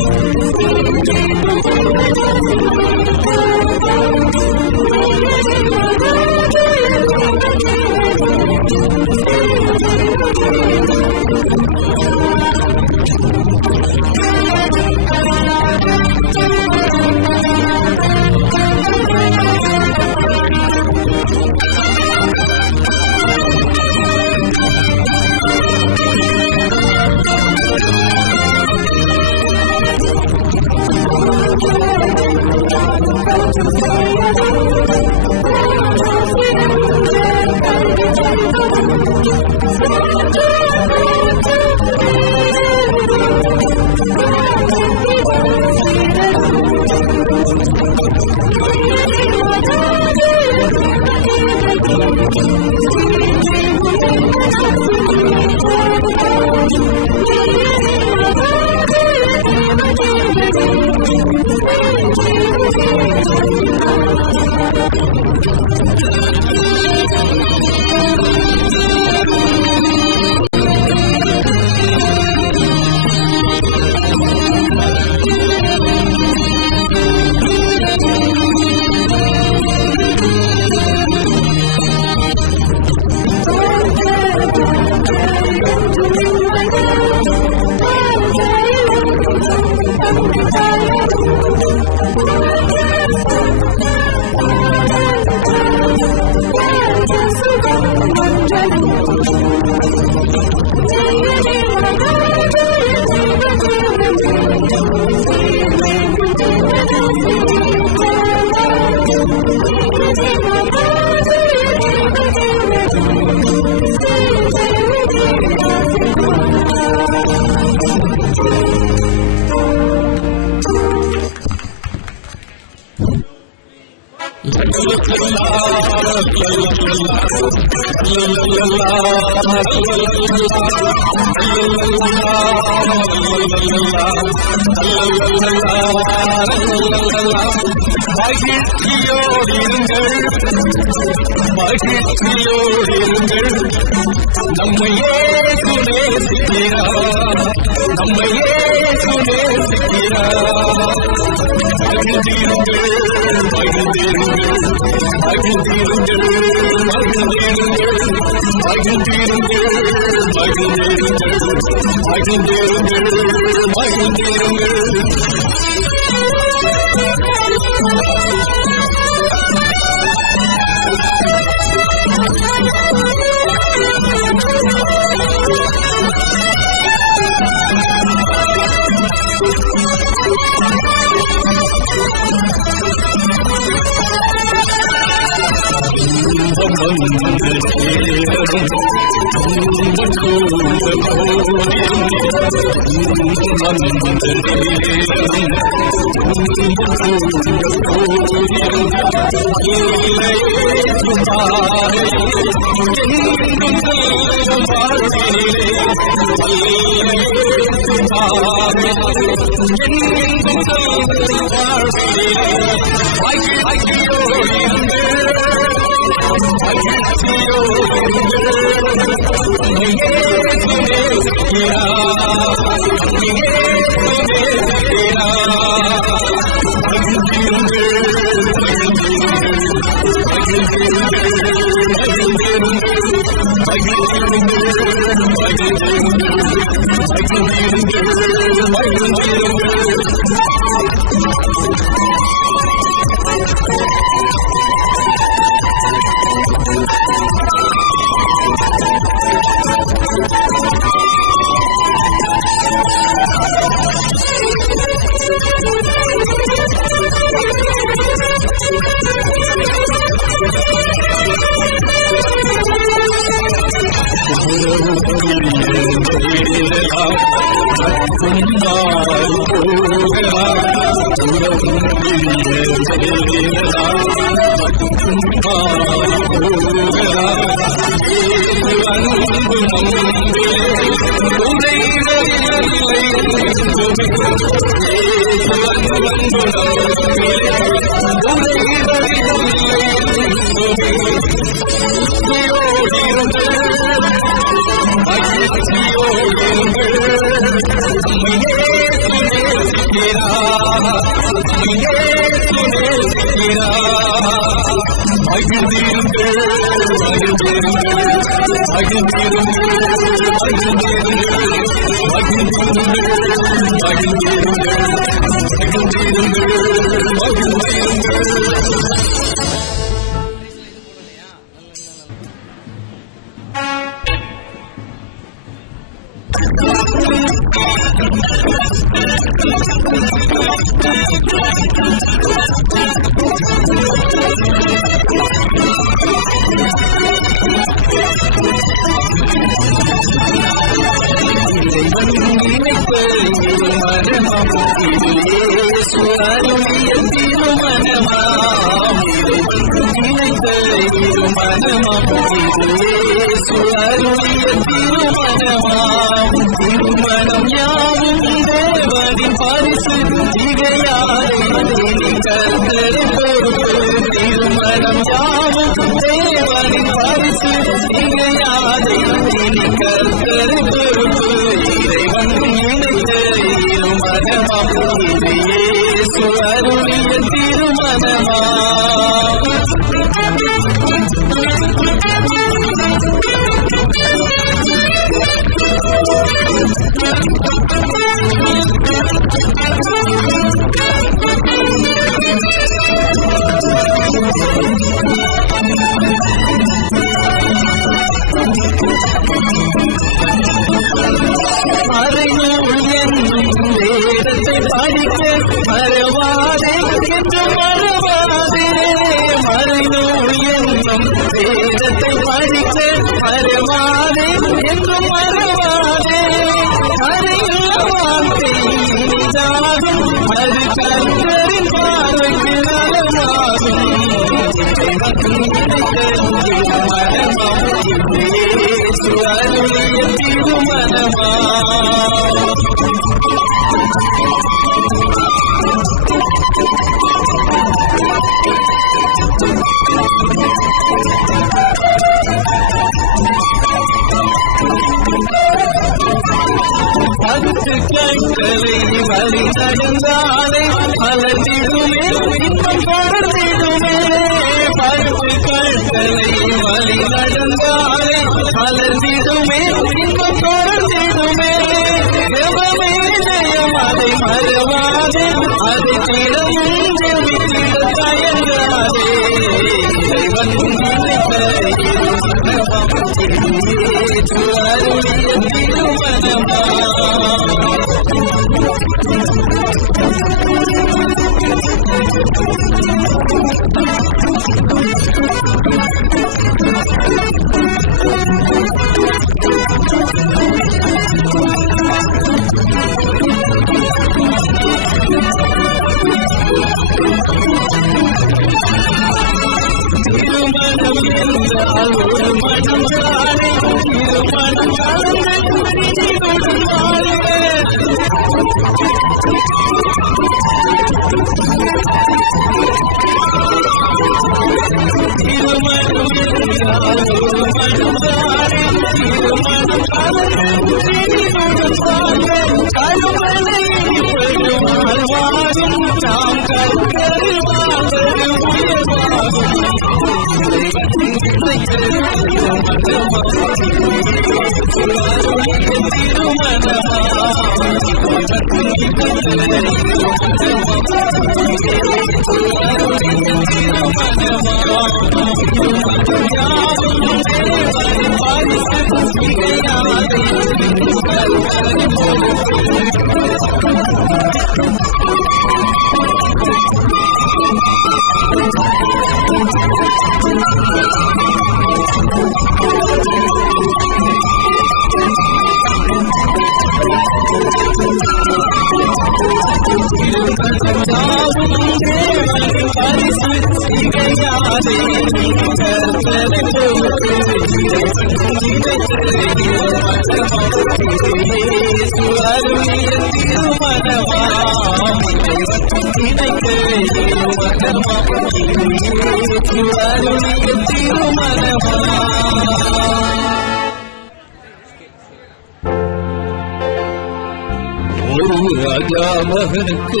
ராஜா மகனுக்கு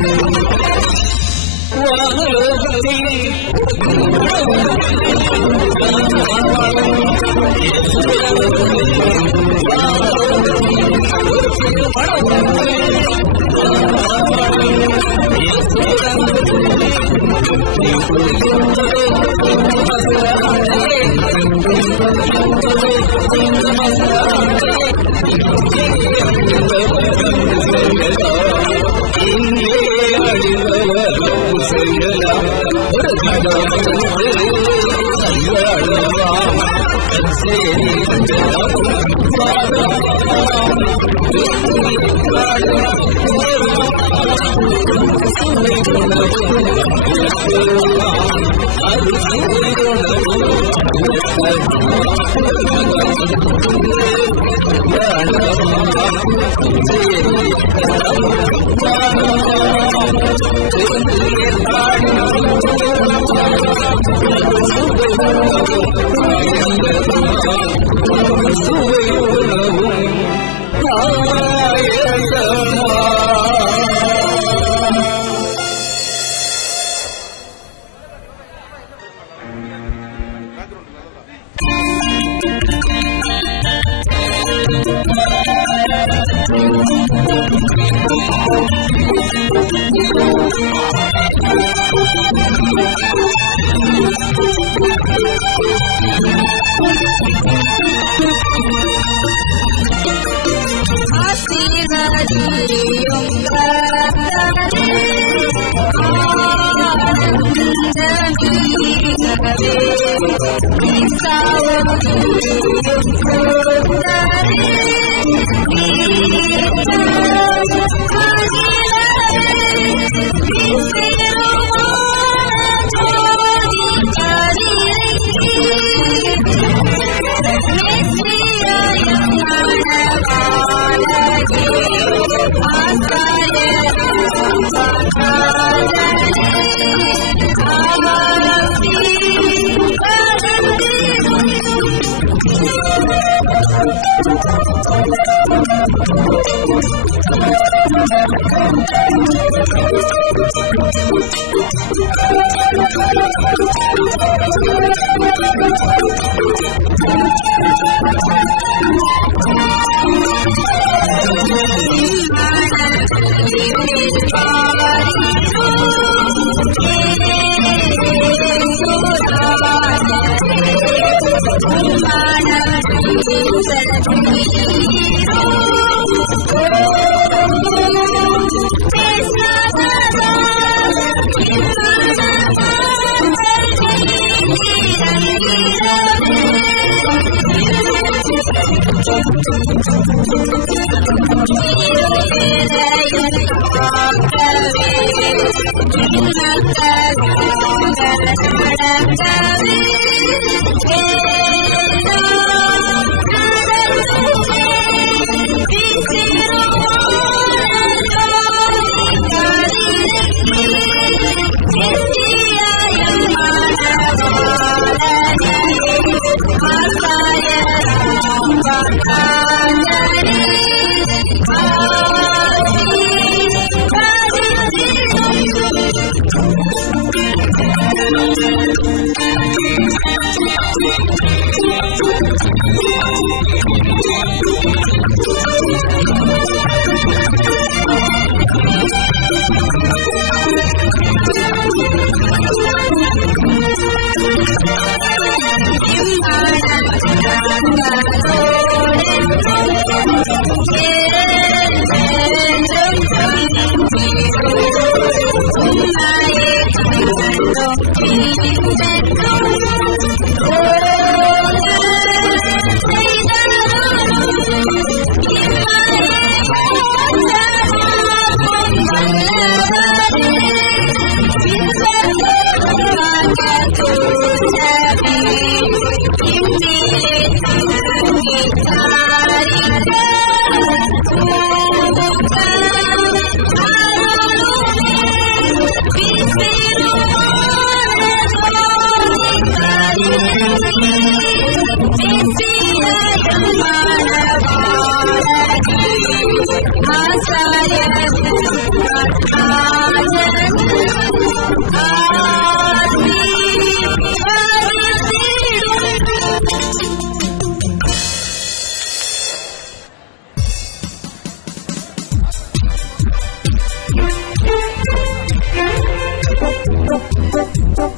Thank you. Thank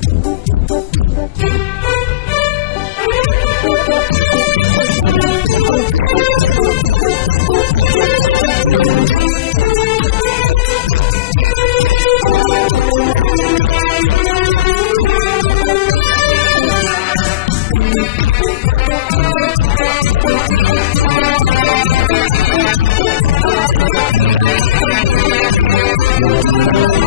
you. Thank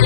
you.